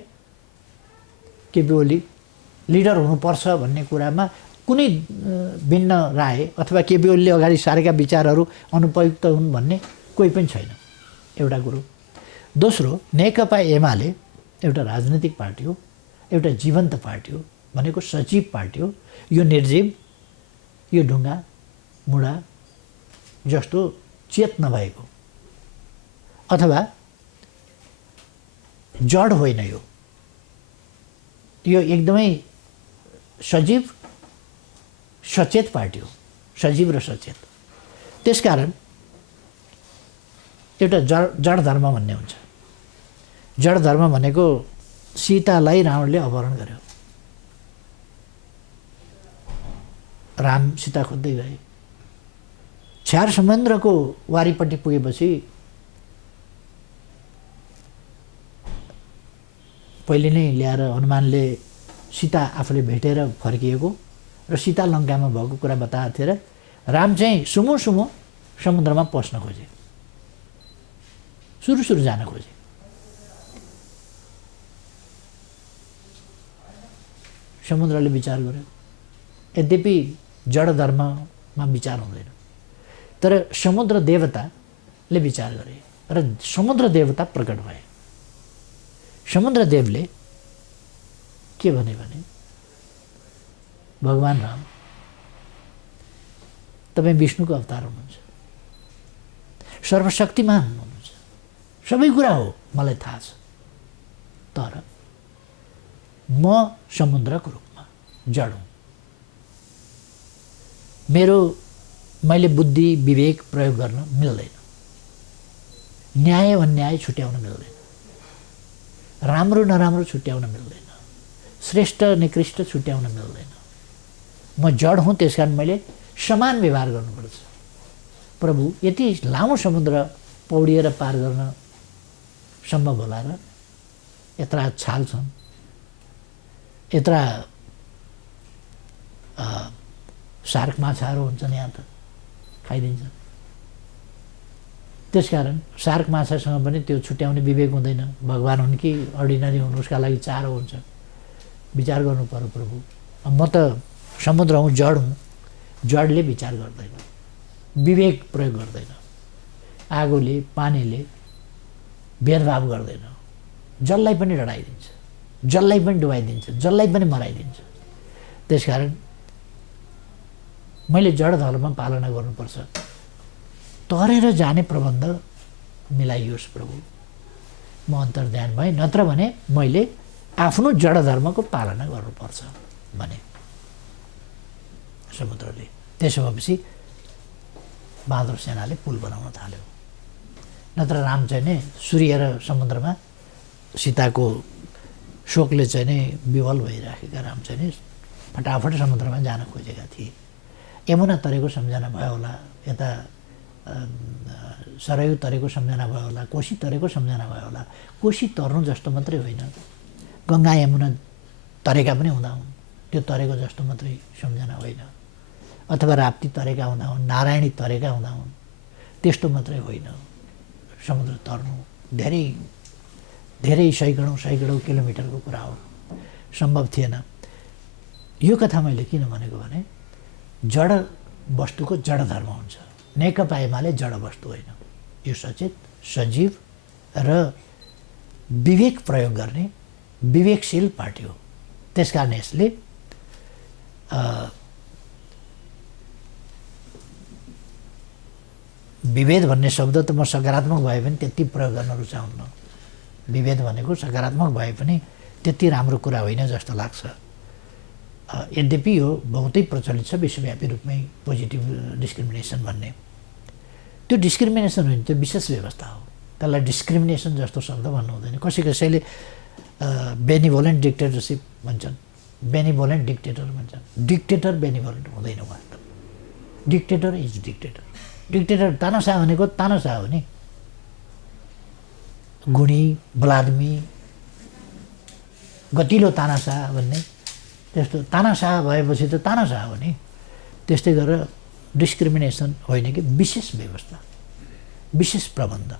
केपी ओली लिडर हुनुपर्छ भन्ने कुरामा कुनै भिन्न राय अथवा केपी ओलीले अगाडि सारेका विचारहरू अनुपयुक्त हुन् भन्ने कोही पनि छैन, एउटा कुरो। दोस्रो, नेकपा एमाले एउटा राजनीतिक पार्टी हो, एउटा जीवन्त पार्टी हो, भनेको सजीव पार्टी हो। यो निर्जीव, यो ढुङ्गा मुढा जस्तो चेत नभएको अथवा जड होइन, यो एकदमै सजीव सचेत पार्टी हो, सजीव र सचेत। त्यसकारण एउटा जड धर्म भन्ने हुन्छ। जड धर्म भनेको सीतालाई रावणले अपहरण गर्यो, राम सीता खोज्दै गए। छ्यार समुद्रको वारिपट्टि पुगेपछि पहिले नै ल्याएर हनुमानले सीता आफूले भेटेर फर्किएको र सीता लङ्कामा भएको कुरा बताएको थिए र राम चाहिँ सुमो सुमो समुद्रमा पस्न खोजे, सुरु जान खोजे। समुद्रले विचार गर्यो। यद्यपि जड धर्ममा विचार हुँदैन। तर समुद्र देवताले विचार गरे र समुद्र देवता प्रकट भए। समुद्र देवले के भने भगवान राम तपाईँ विष्णुको अवतार हुनुहुन्छ, सर्वशक्तिमान हुनुहुन्छ, सबै कुरा हो मलाई थाहा छ, तर म समुद्रको रूपमा जड हुँ। मैले बुद्धि विवेक प्रयोग गर्न मिल्दैन, न्याय अन्याय छुट्याउन मिल्दैन, राम्रो नराम्रो छुट्याउन मिल्दैन, श्रेष्ठ निकृष्ट छुट्याउन मिल्दैन। म जड हुँ, त्यसकारण मैले समान व्यवहार गर्नुपर्छ। प्रभु यति लामो समुद्र पौडिएर पार गर्न सम्भव होला र? यत्रा छाल छन्, यत्रा सार्क माछाहरू हुन्छन्, यहाँ त खाइदिन्छ। त्यसकारण सार्क माछासँग पनि त्यो छुट्याउने विवेक हुँदैन। भगवान हुन् कि अर्डिनरी हुन्, उसका लागि चारो हुन्छ। विचार गर्नु पर्यो प्रभु। म त समुद्र हुँ, जड हुँ। जडले विचार गर्दैन, विवेक प्रयोग गर्दैन, आगोले पानीले भेदभाव गर्दैन, जसलाई पनि डढाइदिन्छ, जसलाई पनि डुबाइदिन्छ, जसलाई पनि मराइदिन्छ। त्यसकारण मैले जड धर्म पालना गर्नुपर्छ। तरेर जाने प्रबन्ध मिलाइयोस् प्रभु। म अन्तर्ध्यान भएँ, नत्र भने मैले आफ्नो जड धर्मको पालना गर्नुपर्छ भने समुद्रले। त्यसो भएपछि बहादुर सेनाले पुल बनाउन थाल्यो। नत्र राम चाहिँ नै सूर्य र समुद्रमा सीताको शोकले चाहिँ नै विवल भइराखेका राम चाहिँ नै फटाफट समुद्रमा जान खोजेका थिए। यमुना तरेको सम्झना भयो होला, यता सरयू तरेको सम्झना भयो होला, कोशी तरेको सम्झना भयो होला। कोशी तर्नु जस्तो मात्रै होइन, गङ्गा यमुना तरेका पनि हुँदा हुन्, त्यो तरेको जस्तो मात्रै सम्झना होइन। अथवा राप्ती तरेका हुँदा हुन्, नारायणी तरेका हुँदा हुन्, त्यस्तो मात्रै होइन। समुद्र तर्नु धेरै धेरै सैकडौँ किलोमिटरको कुरा हो, सम्भव थिएन। यो कथा मैले किन भनेको भने जड वस्तुको जड धर्म हुन्छ। नेकपा एमाले जड वस्तु होइन, यो सचेत सजीव र विवेक प्रयोग गर्ने विवेकशील पार्टी हो। त्यसकारण यसले विभेद भन्ने शब्द त म सकारात्मक भए पनि त्यति प्रयोग गर्न रुचाउन्न। विभेद भनेको सकारात्मक भए पनि त्यति राम्रो कुरा होइन जस्तो लाग्छ। यद्यपि यो बहुतै प्रचलित छ विश्वव्यापी रूपमै पोजिटिभ डिस्क्रिमिनेसन भन्ने। त्यो डिस्क्रिमिनेसन होइन, त्यो विशेष व्यवस्था हो। त्यसलाई डिस्क्रिमिनेसन जस्तो शब्द भन्नु हुँदैन। कसैले बेनिभोलेन्ट डिक्टेटरसिप भन्छन्, बेनिभोलेन्ट डिक्टेटर भन्छन्। डिक्टेटर बेनिभोलेन्ट हुँदैन उहाँ त। Dictator is dictator. डिक्टेटर तानाशाह भनेको तानाशाह हो नि, गुणी बलादमी गतिलो तानाशाह भन्ने। त्यस्तो तानाशाह भएपछि त तानाशाह हो नि। त्यस्तै गरेर डिस्क्रिमिनेसन होइन कि विशेष व्यवस्था, विशेष प्रबन्ध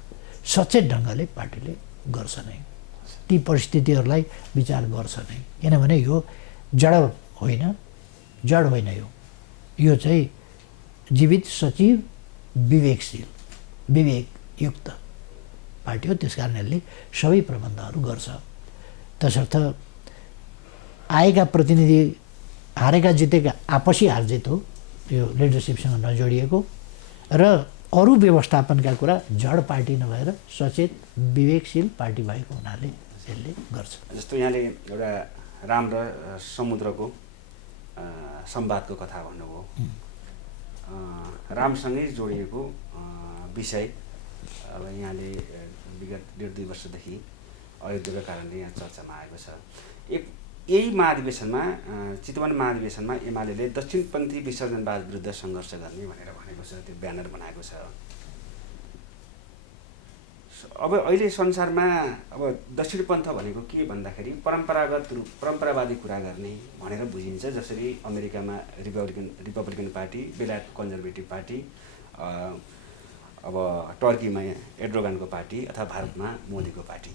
सचेत ढङ्गले पार्टीले गर्छ नै, ती परिस्थितिहरूलाई विचार गर्छ नै। किनभने यो जड होइन, यो चाहिँ जीवित सचिव विवेकशील विवेकयुक्त पार्टी हो। त्यसकारण यसले सबै प्रबन्धहरू गर्छ। तसर्थ आएका प्रतिनिधि हारेका जितेका आपसी हारजित हो, यो लिडरसिपसँग नजोडिएको। र अरू व्यवस्थापनका कुरा जड पार्टी नभएर सचेत विवेकशील पार्टी भएको हुनाले यसले गर्छ। जस्तो यहाँले एउटा राम र समुद्रको संवादको कथा भन्नुभयो। रामसँगै जोडिएको विषय अब यहाँले विगत 1.5-2 वर्षदेखि अयोध्याको कारणले यहाँ चर्चामा आएको छ। यही महाधिवेशनमा, चितवन महाधिवेशनमा एमाले दक्षिणपन्थी विसर्जनवाद विरुद्ध सङ्घर्ष गर्ने भनेर भनेको छ, त्यो ब्यानर बनाएको छ। अब अहिले संसारमा अब दक्षिणपन्थ भनेको के भन्दाखेरि परम्परावादी कुरा गर्ने भनेर बुझिन्छ। जसरी अमेरिकामा रिपब्लिकन पार्टी, बेलायतको कन्जर्भेटिभ पार्टी, अब टर्कीमा एर्डोगानको पार्टी अथवा भारतमा मोदीको पार्टी।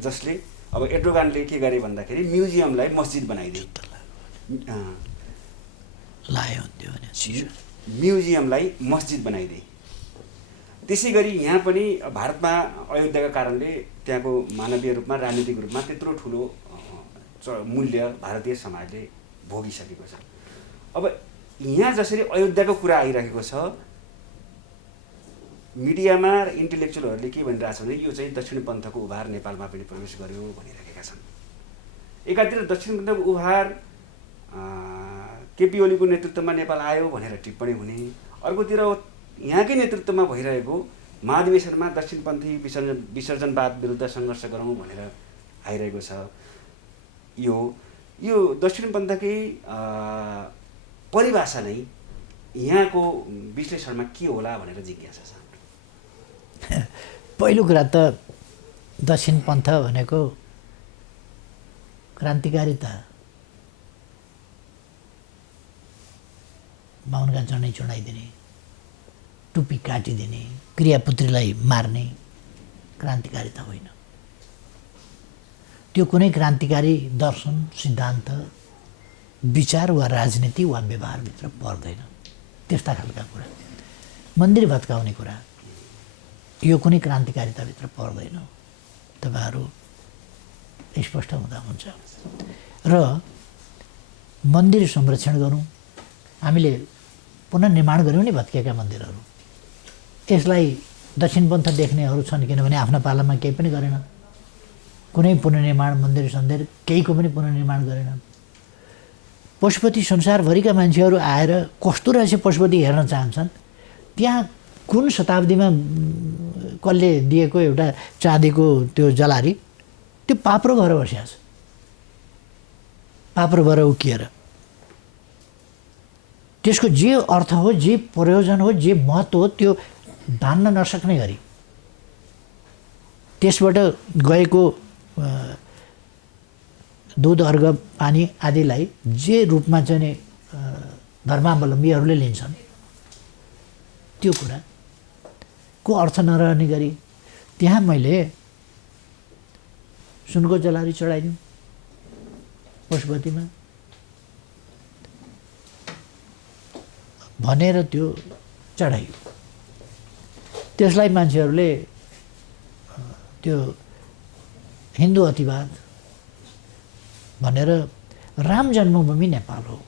जसले अब एर्डोगानले के गरे भन्दाखेरि म्युजियमलाई मस्जिद बनाइदियो। लाए हुन्थ्यो भने चिसो म्युजियमलाई मस्जिद बनाइदिए। त्यसै गरी यहाँ पनि भारतमा अयोध्याका कारणले त्यहाँको मानवीय रूपमा राजनीतिक रूपमा त्यत्रो ठुलो मूल्य भारतीय समाजले भोगिसकेको छ। अब यहाँ जसरी अयोध्याको कुरा आइरहेको छ, मिडियामा र इन्टेलेक्चुअलहरूले के भनिरहेछ भने यो चाहिँ दक्षिण पन्थको उभार नेपालमा पनि प्रवेश गर्यो भनिरहेका छन्। एकातिर दक्षिण पन्थको उभार केपी ओलीको नेतृत्वमा नेपाल आयो भनेर टिप्पणी हुने, अर्कोतिर यहाँकै नेतृत्वमा भइरहेको महाधिवेशनमा दक्षिणपन्थी विसर्जनवाद विरुद्ध सङ्घर्ष गरौँ भनेर आइरहेको छ। यो दक्षिणपन्थकै परिभाषा नै यहाँको विश्लेषणमा के होला भनेर जिज्ञासा छ। पहिलो कुरा त दक्षिणपन्थ भनेको क्रान्तिकारिता, बाहुनका जनै चुडाइदिने, टुप्पी काटिदिने, क्रियापुत्रीलाई मार्ने क्रान्तिकारिता होइन। त्यो कुनै क्रान्तिकारी दर्शन, सिद्धान्त, विचार वा राजनीति वा व्यवहारभित्र पर्दैन। त्यस्ता खालका कुरा, मन्दिर भत्काउने कुरा, यो कुनै क्रान्तिकारिताभित्र पर्दैन। तपाईँहरू स्पष्ट हुँदा हुन्छ। र मन्दिर संरक्षण गरौँ, हामीले पुनर्निर्माण गऱ्यौँ नि भत्किएका मन्दिरहरू। यसलाई दक्षिणपन्थ देख्नेहरू छन्, किनभने आफ्ना पालामा केही पनि गरेन, कुनै पुनर्निर्माण मन्दिर सन्दिर केहीको पनि पुनर्निर्माण गरेन। पशुपति संसारभरिका मान्छेहरू आएर कस्तो रहेछ पशुपति हेर्न चाहन्छन्। त्यहाँ कुन शताब्दीमा कसले दिएको एउटा चाँदीको त्यो जलारी, त्यो पाप्रो भएर बसिया छ, पाप्रो भएर उकिएर। त्यसको जे अर्थ हो, जे प्रयोजन हो, जे महत्त्व हो, त्यो धान्न नसक्ने गरी त्यसबाट गएको दुध, अर्घ, पानी आदिलाई जे रूपमा चाहिँ धर्मावलम्बीहरूले लिन्छन्, त्यो कुराको अर्थ नरहने गरी त्यहाँ मैले सुनको जलारी चढाइदिउँ पशुपतिमा भनेर त्यो चढाइयो। त्यसलाई मान्छेहरूले त्यो हिन्दू अतिवाद भनेर, राम जन्मभूमि नेपाल हो,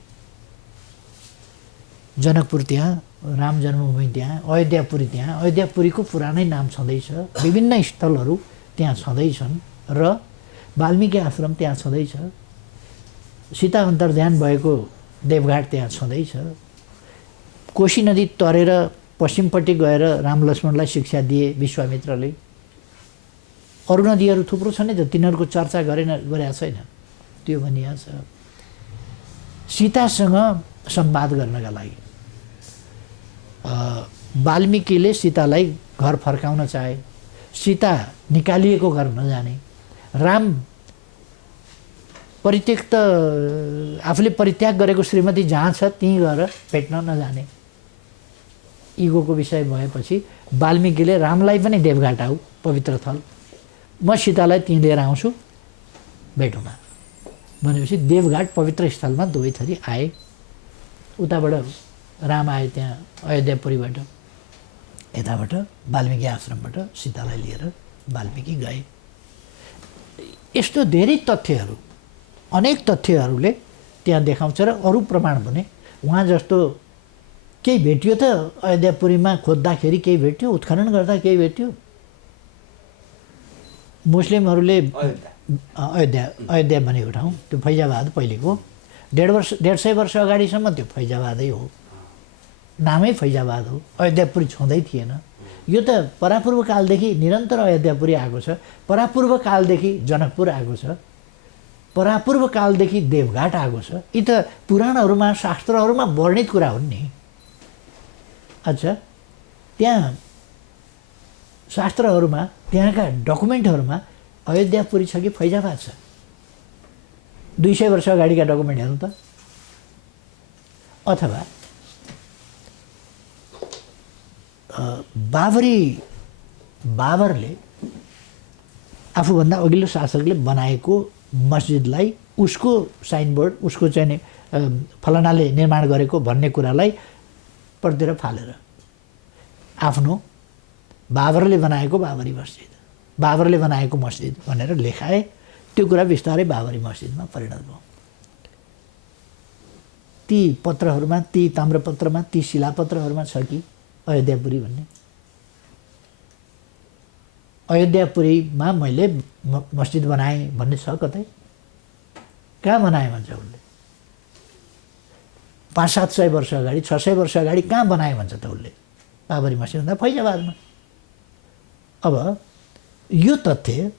जनकपुर त्यहाँ, राम जन्मभूमि त्यहाँ, अयोध्यापुरी त्यहाँ, अयोध्यापुरीको पुरानै नाम छँदैछ, विभिन्न स्थलहरू त्यहाँ छँदैछन् र वाल्मिकी आश्रम त्यहाँ छँदैछ, सीता अन्तर्ध्यान भएको देवघाट त्यहाँ छँदैछ, कोशी नदी तरेर पश्चिमपट्टि गएर राम लक्ष्मणलाई शिक्षा दिए विश्वामित्रले। अरू नदीहरू थुप्रो छन् नि त, तिनीहरूको चर्चा गरेका छैन, त्यो भनिया छ। सीतासँग संवाद गर्नका लागि वाल्मिकीले सीतालाई घर फर्काउन चाहे, सीता निकालिएको घर नजाने, राम परित्यक्त आफूले परित्याग गरेको श्रीमती जहाँ छ त्यहीँ गएर भेट्न नजाने, इगोको विषय भएपछि वाल्मिकीले रामलाई पनि देवघाट आऊ पवित्र थल, म सीतालाई त्यहीँ लिएर आउँछु भेटौँला भनेपछि देवघाट पवित्र स्थलमा दुवै थरी आए। उताबाट राम आए त्यहाँ अयोध्यापुरीबाट, यताबाट वाल्मिकी आश्रमबाट सीतालाई लिएर वाल्मिकी गए। यस्तो धेरै तथ्यहरू, अनेक तथ्यहरूले त्यहाँ देखाउँछ र अरू प्रमाण पनि। उहाँ जस्तो केही भेटियो त अयोध्यापुरीमा खोज्दाखेरि केही भेट्यो, उत्खनन गर्दा केही भेट्यो। मुस्लिमहरूले अयोध्या भनेको ठाउँ त्यो फैजाबाद पहिलेको 150 वर्ष अगाडिसम्म त्यो फैजाबादै हो, नामै फैजाबाद हो, अयोध्यापुरी छँदै थिएन। यो त परापूर्व कालदेखि निरन्तर अयोध्यापुरी आएको छ, परापूर्व कालदेखि जनकपुर आएको छ, परापूर्व कालदेखि देवघाट आएको छ। यी त पुराणहरूमा शास्त्रहरूमा वर्णित कुरा हुन् नि। अच्छा, त्यहाँ शास्त्रहरूमा त्यहाँका डकुमेन्टहरूमा अयोध्यापुरी छ कि फैजाबाद छ? 200 वर्ष अगाडिका डकुमेन्ट हेर्नु त। अथवा बाबरले आफूभन्दा अघिल्लो शासकले बनाएको मस्जिदलाई उसको साइनबोर्ड, उसको चाहिँ फलानाले निर्माण गरेको भन्ने कुरालाई पर्तिर फालेर आफ्नो बाबरले बनाएको बाबरी मस्जिद, बाबरले बनाएको मस्जिद भनेर लेखाए। त्यो कुरा बिस्तारै बाबरी मस्जिदमा परिणत भयो। ती पत्रहरूमा, ती ताम्रपत्रमा, ती शिलापत्रहरूमा छ कि अयोध्यापुरी भन्ने? अयोध्यापुरीमा मैले मस्जिद बनाएँ भन्ने छ कतै? कहाँ बनाएँ भन्छ उसले? 500-700 वर्ष अगाडि, 600 वर्ष अगाडि कहाँ बनाएँ भन्छ त उसले? बाबरी मस्जिद भन्दा फैजाबादमा। अब यो तथ्य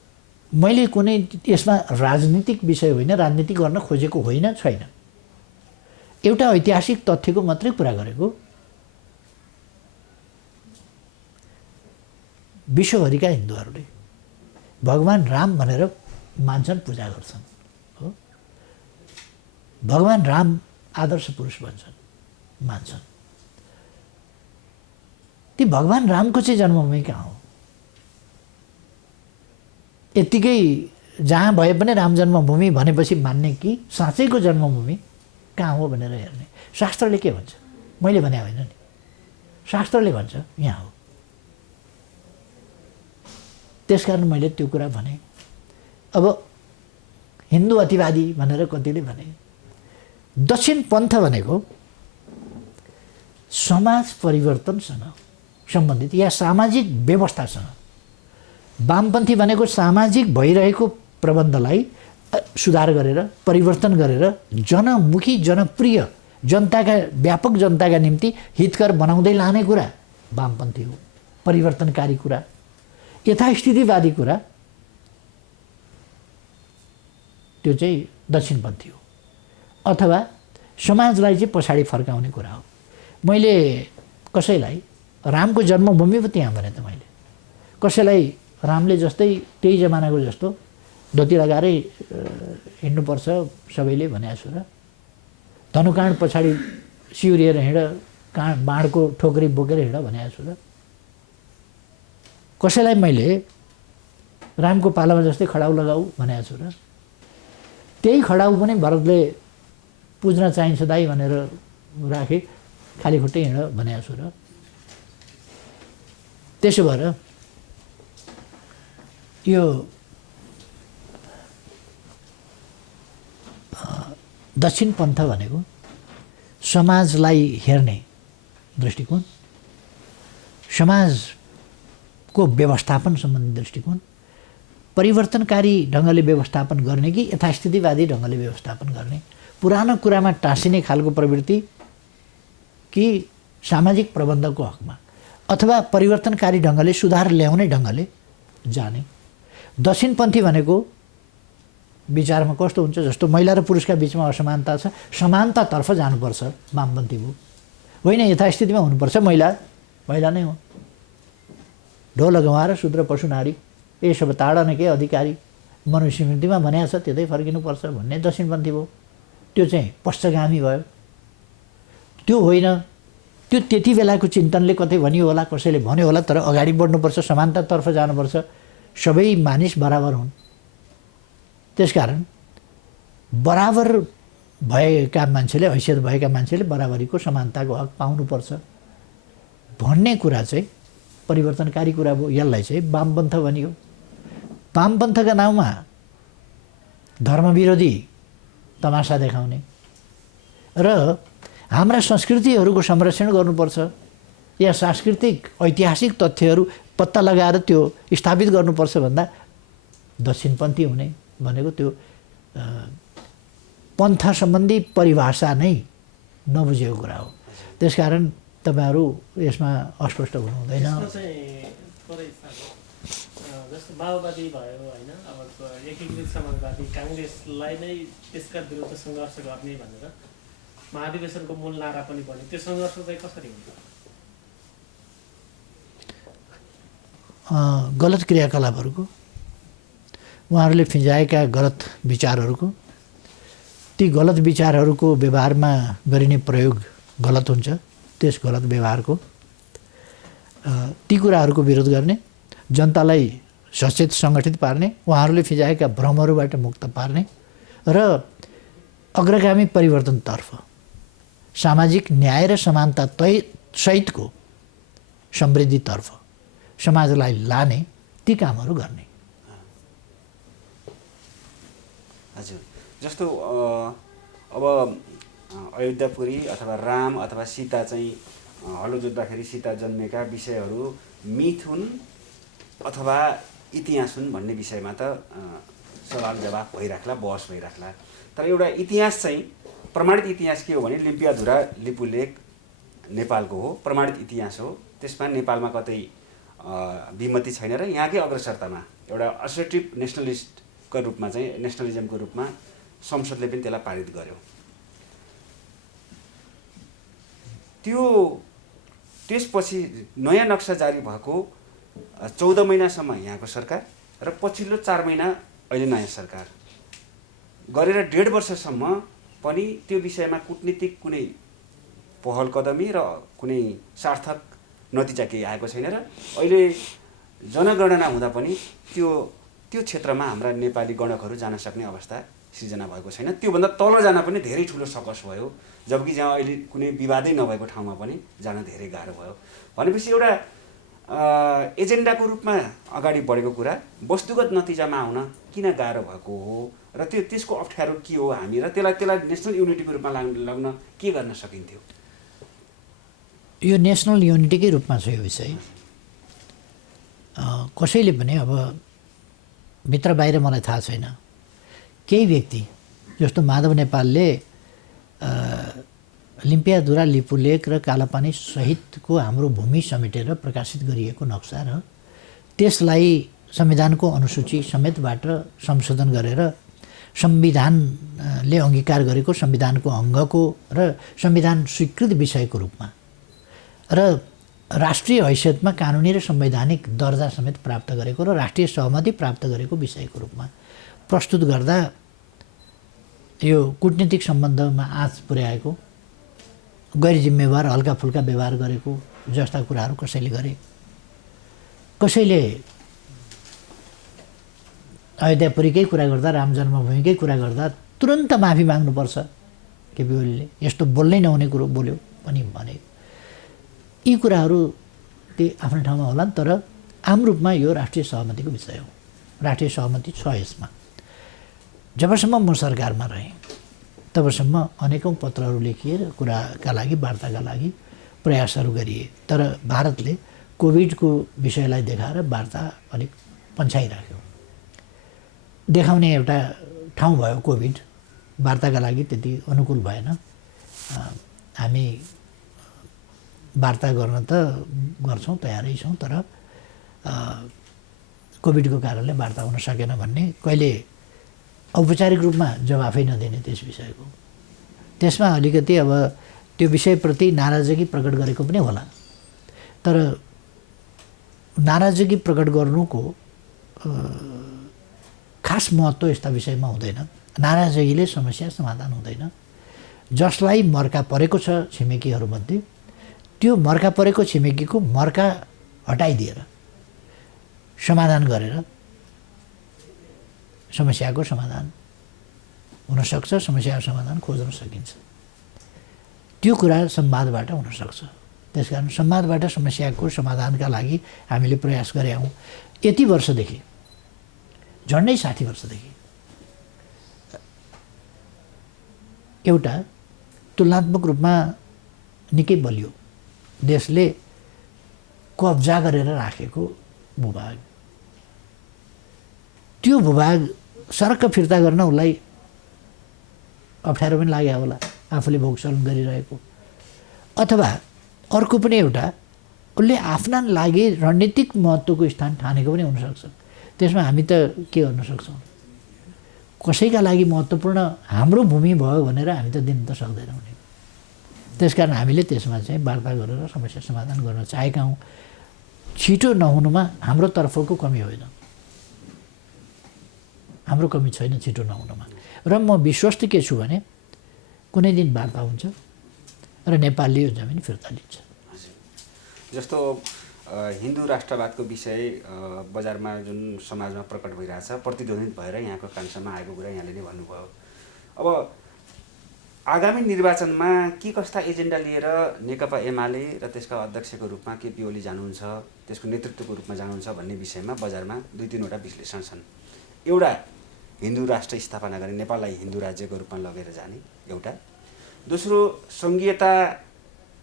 मैले कुनै यसमा राजनीतिक विषय होइन, राजनीति गर्न खोजेको होइन, छैन। एउटा ऐतिहासिक तथ्यको मात्रै कुरा गरेको। विश्वभरिका हिन्दूहरूले भगवान राम भनेर मान्छन्, पूजा गर्छन्, हो। भगवान राम आदर्श पुरुष भन्छन्, मान्छन्। ती भगवान रामको चाहिँ जन्मभूमि कहाँ हो? यत्तिकै जहाँ भए पनि राम जन्मभूमि भनेपछि मान्ने कि साँच्चैको जन्मभूमि कहाँ हो भनेर हेर्ने? शास्त्रले के भन्छ? मैले भने होइन नि, शास्त्रले भन्छ यहाँ हो। त्यसकारण मैले त्यो कुरा भने। अब हिन्दू अतिवादी भनेर कतिले भने। दक्षिण पन्थ भनेको समाज परिवर्तनसँग सम्बन्धित या सामाजिक व्यवस्थासँग, वामपन्थी भनेको सामाजिक भइरहेको प्रबन्धलाई सुधार गरेर, परिवर्तन गरेर जनमुखी, जनप्रिय, जनताका, व्यापक जनताका निम्ति हितकर बनाउँदै लाने कुरा वामपन्थी हो। परिवर्तनकारी कुरा, यथास्थितिवादी कुरा त्यो चाहिँ दक्षिणपन्थी हो। अथवा समाजलाई चाहिँ पछाडि फर्काउने कुरा हो। मैले कसैलाई रामको जन्मभूमि पो त्यहाँ भने त मैले कसैलाई रामले जस्तै त्यही जमानाको जस्तो धोती लगाएरै हिँड्नुपर्छ सबैले भनेको छु र। धनुकाँड पछाडि सिउरिएर हिँड, बाँडको ठोकरी बोकेर हिँड भनेको छु र। कसैलाई मैले रामको पालामा जस्तै खडाउ लगाऊ भनेको छु र। त्यही खडाउ पनि भरतले पुज्न चाहिन्छ दाइ भनेर राखे, खाली खुट्टै हिँड भनेको छु र। त्यसो भएर यो दक्षिण पन्थ भनेको समाजलाई हेर्ने दृष्टिकोण, समाजको व्यवस्थापन सम्बन्धी दृष्टिकोण, परिवर्तनकारी ढङ्गले व्यवस्थापन गर्ने कि यथास्थितिवादी ढङ्गले व्यवस्थापन गर्ने, पुरानो कुरामा टाँसिने खालको प्रवृत्ति कि सामाजिक प्रबन्धको हकमा, अथवा परिवर्तनकारी ढङ्गले, सुधार ल्याउने ढङ्गले जाने। दक्षिणपन्थी भनेको विचारमा कस्तो हुन्छ, जस्तो महिला र पुरुषका बिचमा असमानता छ, समानतातर्फ जानुपर्छ वामपन्थी हो। होइन, यथास्थितिमा हुनुपर्छ, महिला नै हो। ढोल गवार शूद्र पशु नारी ए सब ताडन के अधिकारी मनुस्मृतिमा भनेको छ, त्यतै फर्किनुपर्छ भन्ने दक्षिणपन्थी हो। त्यो चाहिँ पश्चगामी भयो। त्यो होइन, त्यो त्यति बेलाको चिन्तनले कतै भनियो होला, कसैले भन्यो होला, तर अगाडि बढ्नुपर्छ, समानतातर्फ जानुपर्छ, सबै मानिस बराबर हुन्। त्यसकारण बराबर भएका मान्छेले, हैसियत भएका मान्छेले बराबरीको, समानताको हक पाउनुपर्छ भन्ने कुरा चाहिँ परिवर्तनकारी कुरा भयो। यसलाई चाहिँ वामपन्थ भनियो। वामपन्थका नाउँमा धर्मविरोधी तमासा देखाउने र हाम्रा संस्कृतिहरूको संरक्षण गर्नुपर्छ या सांस्कृतिक ऐतिहासिक तथ्यहरू पत्ता लगाएर त्यो स्थापित गर्नुपर्छ भन्दा दक्षिणपन्थी हुने भनेको त्यो पन्थ सम्बन्धी परिभाषा नै नबुझेको कुरा हो। त्यसकारण तपाईँहरू यसमा अस्पष्ट हुनु हुँदैन। जस्तो माओवादी भयो होइन, अब एकीकृत समाजवादी काङ्ग्रेसलाई नै त्यसका विरुद्ध सङ्घर्ष गर्ने भनेर महाधिवेशनको मूल नारा पनि बन्यो। त्यो सङ्घर्ष चाहिँ कसरी हुन्छ? गलत क्रियाकलापहरूको, उहाँहरूले फिँजाएका गलत विचारहरूको, ती गलत विचारहरूको व्यवहारमा गरिने प्रयोग गलत हुन्छ। त्यस गलत व्यवहारको ती कुराहरूको विरोध गर्ने, जनतालाई सचेत सङ्गठित पार्ने, उहाँहरूले फिँजाएका भ्रमहरूबाट मुक्त पार्ने र अग्रगामी परिवर्तनतर्फ सामाजिक न्याय र समानता सहितको समृद्धितर्फ समाजलाई लाने ती कामहरू गर्ने। हजुर, जस्तो अब अयोध्यापुरी अथवा राम अथवा सीता चाहिँ हलो जोत्दाखेरि सीता जन्मेका विषयहरू मिथ हुन् अथवा इतिहास हुन् भन्ने विषयमा त सवाल जवाफ भइराख्ला, बहस भइराख्ला। तर एउटा इतिहास चाहिँ प्रमाणित इतिहास के हो भने लिम्पियाधुरा लिपुलेख नेपालको हो, प्रमाणित इतिहास हो। त्यसमा नेपालमा कतै विमति छैन र यहाँकै अग्रसरतामा एउटा असर्टिभ नेसनलिस्टको रूपमा चाहिँ नेसनलिजमको रूपमा संसदले पनि त्यसलाई पारित गर्यो। त्यसपछि नयाँ नक्सा जारी भएको 14 महिनासम्म यहाँको सरकार र पछिल्लो 4 महिना अहिले नयाँ सरकार गरेर 1.5 वर्षसम्म पनि त्यो विषयमा कूटनीतिक कुनै पहल कदमी र कुनै सार्थक नतिजा केही आएको छैन र अहिले जनगणना हुँदा पनि त्यो क्षेत्रमा हाम्रा नेपाली गणकहरू जान सक्ने अवस्था सिर्जना भएको छैन। त्योभन्दा तल जान पनि धेरै ठुलो सकस भयो, जबकि जहाँ अहिले कुनै विवादै नभएको ठाउँमा पनि जान धेरै गाह्रो भयो। भनेपछि एउटा एजेन्डाको रूपमा अगाडि बढेको कुरा वस्तुगत नतिजामा आउन किन गाह्रो भएको हो र त्यसको अप्ठ्यारो के हो हामी र त्यसलाई नेसनल युनिटीको रूपमा लाग्न के गर्न सकिन्थ्यो? यो नेसनल युनिटीकै रूपमा छ यो विषय। कसैले पनि अब भित्र बाहिर मलाई थाहा छैन, केही व्यक्ति जस्तो माधव नेपालले लिम्पियाधुरा लिपुलेख र कालापानी सहितको हाम्रो भूमि समेटेर प्रकाशित गरिएको नक्सा र त्यसलाई संविधानको अनुसूची समेतबाट संशोधन गरेर संविधानले अङ्गीकार गरेको संविधानको अङ्गको र संविधान स्वीकृत विषयको रूपमा र राष्ट्रिय हैसियतमा कानुनी र संवैधानिक दर्जा समेत प्राप्त गरेको र राष्ट्रिय सहमति प्राप्त गरेको विषयको रूपमा प्रस्तुत गर्दा यो कूटनीतिक सम्बन्धमा आँच पुर्याएको, गैर जिम्मेवार हल्का फुल्का व्यवहार गरेको जस्ता कुराहरू कसैले गरे। कसैले अयोध्यापुरीकै कुरा गर्दा, राम जन्मभूमिकै कुरा गर्दा तुरन्त माफी माग्नुपर्छ केपी ओलीले, यस्तो बोल्नै नहुने कुरो बोल्यो पनि भने। यी कुराहरू त्यही आफ्नो ठाउँमा होलान्, तर आम रूपमा यो राष्ट्रिय सहमतिको विषय हो। राष्ट्रिय सहमति छ यसमा। जबसम्म म सरकारमा रहेँ तबसम्म अनेकौँ पत्रहरू लेखिए र कुराका लागि, वार्ताका लागि प्रयासहरू गरिए। तर भारतले कोभिडको विषयलाई देखाएर वार्ता अलिक पन्छाइराख्यो। देखाउने एउटा ठाउँ भयो कोभिड, वार्ताका लागि त्यति अनुकूल भएन। हामी वार्ता गर्न त गर्छौँ, तयारै छौँ, तर कोभिडको कारणले वार्ता हुन सकेन भन्ने कहिले औपचारिक रूपमा जवाफै नदिने त्यस विषयको। त्यसमा अलिकति अब त्यो विषयप्रति नाराजगी प्रकट गरेको पनि होला, तर नाराजगी प्रकट गर्नुको खास महत्त्व यस्ता विषयमा हुँदैन। नाराजगीले समस्या समाधान हुँदैन। जसलाई मर्का परेको छ छिमेकीहरूमध्ये, त्यो मर्का परेको छिमेकीको मर्का हटाइदिएर समाधान गरेर समस्याको समाधान हुनसक्छ, समस्याको समाधान खोज्न सकिन्छ। त्यो कुरा संवादबाट हुनसक्छ। त्यसकारण संवादबाट समस्याको समाधानका लागि हामीले प्रयास गरेका हौँ। यति वर्षदेखि, झन्डै 60 वर्षदेखि एउटा तुलनात्मक रूपमा निकै बलियो देशले कब्जा गरेर राखेको भूभाग, त्यो भूभाग सर्क फिर्ता गर्न उसलाई अप्ठ्यारो पनि लाग्यो होला, आफूले भोगचलन गरिरहेको। अथवा अर्को पनि एउटा उसले आफ्ना लागि रणनीतिक महत्त्वको स्थान ठानेको पनि हुनसक्छ। त्यसमा हामी त के गर्न सक्छौँ? कसैका लागि महत्त्वपूर्ण हाम्रो भूमि भयो भनेर हामी त दिन त सक्दैनौँ नि। त्यसकारण हामीले त्यसमा चाहिँ वार्ता गरेर समस्या समाधान गर्न चाहेका हौँ। छिटो नहुनुमा हाम्रो तर्फको कमी होइन, हाम्रो कमी छैन छिटो नहुनुमा। र म विश्वस्त के छु भने कुनै दिन वार्ता हुन्छ र नेपालले यो जमिन फिर्ता लिन्छ। जस्तो हिन्दू राष्ट्रवादको विषय बजारमा जुन समाजमा प्रकट भइरहेछ, प्रतिध्वनित भएर यहाँको कान्छामा आएको कुरा यहाँले नै भन्नुभयो। अब आगामी निर्वाचनमा के कस्ता एजेन्डा लिएर नेकपा एमाले र त्यसका अध्यक्षको रूपमा केपी ओली जानुहुन्छ, त्यसको नेतृत्वको रूपमा जानुहुन्छ भन्ने विषयमा बजारमा 2-3वटा विश्लेषण छन्। एउटा हिन्दू राष्ट्र स्थापना गर्ने, नेपाललाई हिन्दू राज्यको रूपमा लगेर जाने एउटा। दोस्रो सङ्घीयता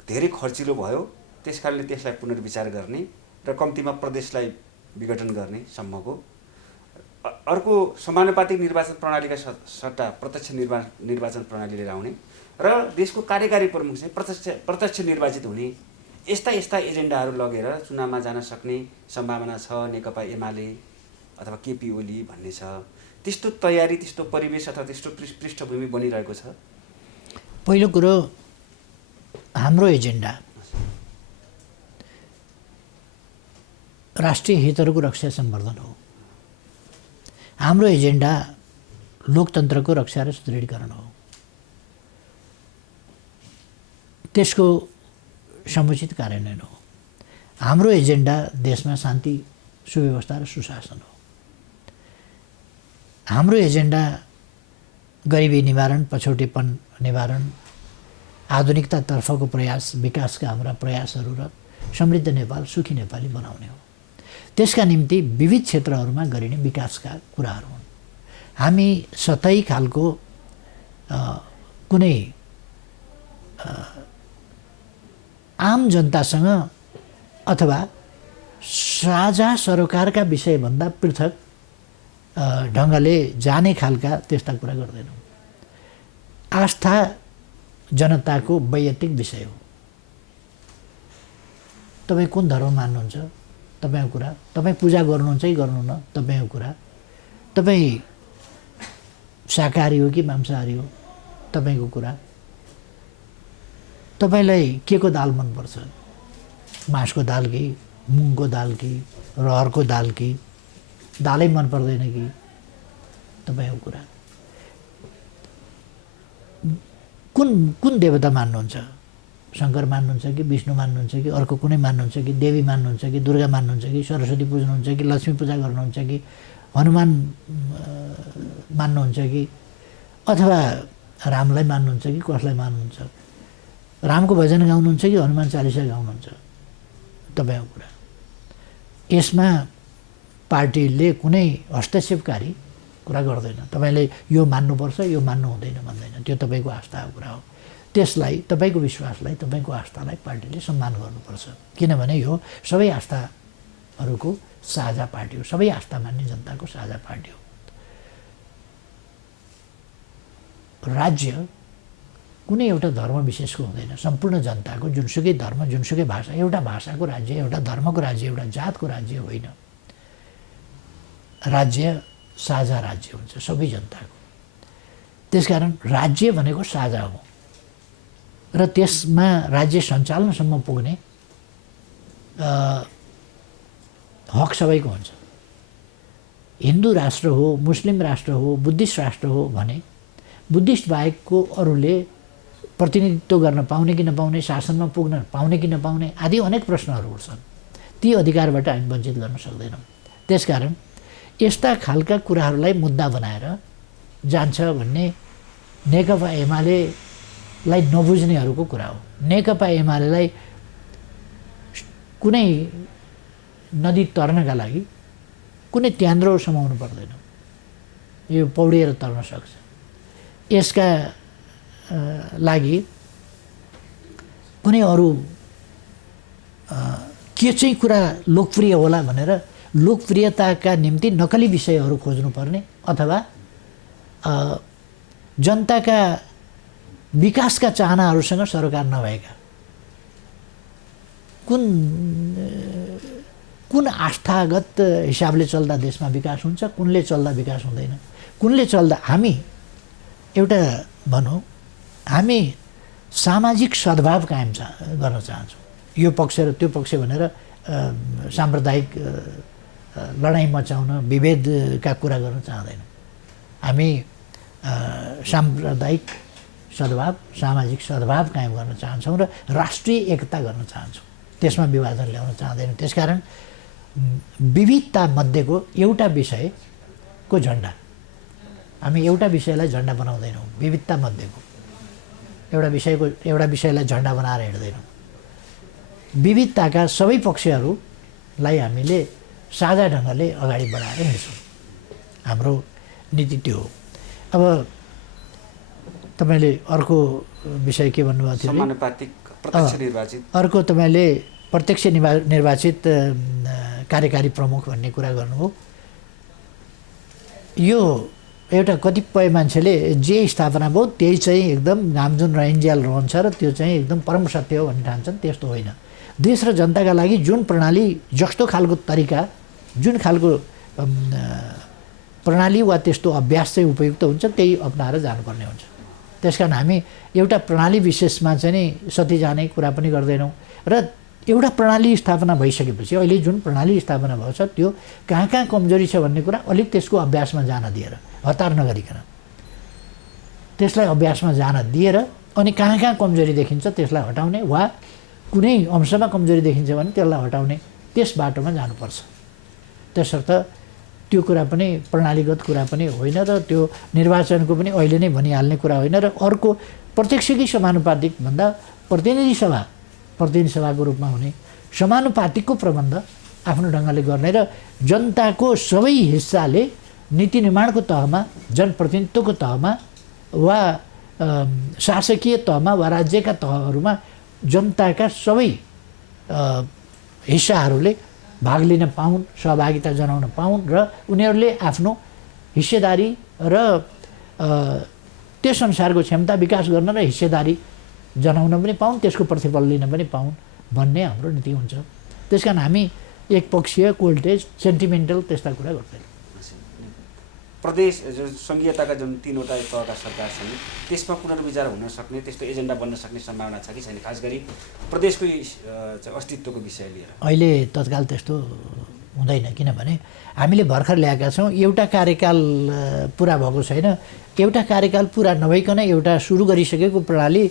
धेरै खर्चिलो भयो, त्यसकारणले त्यसलाई पुनर्विचार गर्ने र कम्तीमा प्रदेशलाई विघटन गर्ने सम्मको। अर्को समानुपातिक निर्वाचन प्रणालीका सट्टा प्रत्यक्ष निर्वाचन प्रणाली लिएर आउने र देशको कार्यकारी प्रमुख चाहिँ प्रत्यक्ष निर्वाचित हुने, यस्ता एजेन्डाहरू लगेर चुनावमा जान सक्ने सम्भावना छ नेकपा एमाले अथवा केपी ओली भन्ने छ। त्यस्तो तयारी, त्यस्तो परिवेश अथवा त्यस्तो पृष्ठभूमि बनिरहेको छ। पहिलो कुरो हाम्रो एजेन्डा राष्ट्रिय हितहरूको रक्षा सम्वर्धन हो। हाम्रो एजेन्डा लोकतन्त्रको रक्षा र सुदृढीकरण हो। त्यसको समुचित कार्यान्वयन हो। हाम्रो एजेन्डा देशमा शान्ति, सुव्यवस्था र सुशासन हो। हाम्रो एजेन्डा गरिबी निवारण, पछौटेपन निवारण, आधुनिकतातर्फको प्रयास, विकासका हाम्रा प्रयासहरू र समृद्ध नेपाल, सुखी नेपाली बनाउने हो। त्यसका निम्ति विविध क्षेत्रहरूमा गरिने विकासका कुराहरू हुन्। हामी सतही खालको कुनै आम जनतासँग अथवा साझा सरोकारका विषयभन्दा पृथक ढङ्गले जाने खालका त्यस्ता कुरा गर्दैनौँ। आस्था जनताको वैयक्तिक विषय हो। तपाईँ कुन धर्म मान्नुहुन्छ तपाईँको कुरा, तपाईँ पूजा गर्नुहुन्छ कि गर्नुहुन्न तपाईँको कुरा, तपाईँ शाकाहारी हो कि मांसाहारी हो तपाईँको कुरा, तपाईँलाई के को दाल मनपर्छ, मासको दाल कि मुङको दाल कि रहरको दाल कि दालै मन पर्दैन कि तपाईँको कुरा, कुन देवता मान्नुहुन्छ, शङ्कर मान्नुहुन्छ कि विष्णु मान्नुहुन्छ कि अर्को कुनै मान्नुहुन्छ कि देवी मान्नुहुन्छ कि दुर्गा मान्नुहुन्छ कि सरस्वती पुज्नुहुन्छ कि लक्ष्मी पूजा गर्नुहुन्छ कि हनुमान मान्नुहुन्छ कि अथवा रामलाई मान्नुहुन्छ कि कसलाई मान्नुहुन्छ, रामको भजन गाउनुहुन्छ कि हनुमान चालिसा गाउनुहुन्छ तपाईँको कुरा। यसमा पार्टीले कुनै हस्तक्षेपकारी कुरा गर्दैन। तपाईँले यो मान्नुपर्छ, यो मान्नु हुँदैन भन्दैन। त्यो तपाईँको आस्थाको कुरा हो। त्यसलाई, तपाईँको विश्वासलाई, तपाईँको आस्थालाई पार्टीले सम्मान गर्नुपर्छ। किनभने यो सबै आस्थाहरूको साझा पार्टी हो, सबै आस्था मान्ने जनताको साझा पार्टी हो। राज्य कुनै एउटा धर्म विशेषको हुँदैन, सम्पूर्ण जनताको जुनसुकै धर्म, जुनसुकै भाषा, एउटा भाषाको राज्य, एउटा धर्मको राज्य, एउटा जातको राज्य होइन। राज्य साझा राज्य हुन्छ सबै जनताको। त्यसकारण राज्य भनेको साझा हो र त्यसमा राज्य सञ्चालनसम्म पुग्ने हक सबैको हुन्छ। हिन्दू राष्ट्र हो, मुस्लिम राष्ट्र हो, बुद्धिस्ट राष्ट्र हो भने बुद्धिस्ट बाहेकको अरूले प्रतिनिधित्व गर्न पाउने कि नपाउने, शासनमा पुग्न पाउने कि नपाउने आदि अनेक प्रश्नहरू उठ्छन्। ती अधिकारबाट हामी वञ्चित गर्न सक्दैनौँ। त्यसकारण यस्ता खालका कुराहरूलाई मुद्दा बनाएर जान्छ भन्ने नेकपा एमालेलाई नबुझ्नेहरूको कुरा हो। नेकपा एमालेलाई कुनै नदी तर्नका लागि कुनै त्यान्द्रो समाउनु पर्दैन, यो पौडिएर तर्न सक्छ। यसका लागि कुनै अरू के चाहिँ कुरा लोकप्रिय होला भनेर लोकप्रियताका निम्ति नक्कली विषयहरू खोज्नुपर्ने अथवा जनताका विकासका चाहनाहरूसँग सरोकार नभएका कुन आस्थागत हिसाबले चल्दा देशमा विकास हुन्छ, कुनले चल्दा विकास हुँदैन, कुनले चल्दा हामी एउटा भनौँ हामी सामाजिक सद्भाव कायम गर्न चाहन्छौँ। यो पक्ष र त्यो पक्ष भनेर साम्प्रदायिक लडाइँ मचाउन, विभेदका कुरा गर्न चाहँदैनौँ। हामी साम्प्रदायिक सद्भाव, सामाजिक सद्भाव कायम गर्न चाहन्छौँ र राष्ट्रिय एकता गर्न चाहन्छौँ। त्यसमा विभाजन ल्याउन चाहँदैनौँ। त्यसकारण विविधता मध्येको एउटा विषयको झन्डा, हामी एउटा विषयलाई झन्डा बनाउँदैनौँ। विविधता मध्येको एउटा विषयलाई झन्डा बनाएर हिँड्दैनौँ। विविधताका सबै पक्षहरूलाई हामीले साझा ढङ्गले अगाडि बढाएर हिँड्छौँ। हाम्रो नीति त्यो हो। अब तपाईँले अर्को विषय के भन्नुभएको थियो? समानुपातिक प्रत्यक्ष निर्वाचित। अर्को तपाईँले प्रत्यक्ष निर्वाचित कार्यकारी प्रमुख भन्ने कुरा गर्नुभयो। यो एउटा कतिपय मान्छेले जे स्थापना भयो त्यही चाहिँ एकदम घाम जुन रहन्ज्याल रहन्छ र त्यो चाहिँ एकदम परम सत्य हो भन्ने ठान्छन्। त्यस्तो होइन। देश र जनताका लागि जुन प्रणाली, जस्तो खालको तरिका, जुन खालको प्रणाली वा त्यस्तो अभ्यास चाहिँ उपयुक्त हुन्छ त्यही अपनाएर जानुपर्ने हुन्छ। त्यस कारण हामी एउटा प्रणाली विशेषमा चाहिँ नि सती जाने कुरा पनि गर्दैनौँ र एउटा प्रणाली स्थापना भइसकेपछि अहिले जुन प्रणाली स्थापना भएको छ त्यो कहाँ कहाँ कमजोरी छ भन्ने कुरा अलिक त्यसको अभ्यासमा जान दिएर, हतार नगरिकन त्यसलाई अभ्यासमा जान दिएर अनि कहाँ कहाँ कमजोरी देखिन्छ त्यसलाई हटाउने वा कुनै अंशमा कमजोरी देखिन्छ भने त्यसलाई हटाउने त्यस बाटोमा जानुपर्छ। त्यसर्थ त्यो कुरा पनि प्रणालीगत कुरा पनि होइन र त्यो निर्वाचनको पनि अहिले नै भनिहाल्ने कुरा होइन। र अर्को प्रत्यक्षकै समानुपातिक भन्दा प्रतिनिधि सभाको रूपमा हुने समानुपातिकको प्रबन्ध आफ्नो ढङ्गले गर्ने र जनताको सबै हिस्साले नीति निर्माणको तहमा, जनप्रतिनिधित्वको तहमा वा शासकीय तहमा वा राज्यका तहहरूमा जनताका सबै हिस्साहरूले भाग लिन पाउन्, सहभागिता जनाउन पाउन् र उनीहरूले आफ्नो हिस्सेदारी र त्यस अनुसारको क्षमता विकास गर्न र हिस्सेदारी जनाउन पनि पाउन्, त्यसको प्रतिफल लिन पनि पाउन् भन्ने हाम्रो नीति हुन्छ। त्यस कारण हामी एकपक्षीय, कोल्टेज, सेन्टिमेन्टल त्यस्ता कुरा गर्दैनौँ। प्रदेश सङ्घीयताका जुन 3वटा तहका सरकार छन् त्यसमा पुनर्विचार हुन सक्ने, त्यस्तो एजेन्डा बन्न सक्ने सम्भावना छ कि छैन, खास गरी प्रदेशको अस्तित्वको विषय लिएर? अहिले तत्काल त्यस्तो हुँदैन। किनभने हामीले भर्खर ल्याएका छौँ। एउटा कार्यकाल पुरा भएको छैन। एउटा कार्यकाल पुरा नभइकन एउटा सुरु गरिसकेको प्रणाली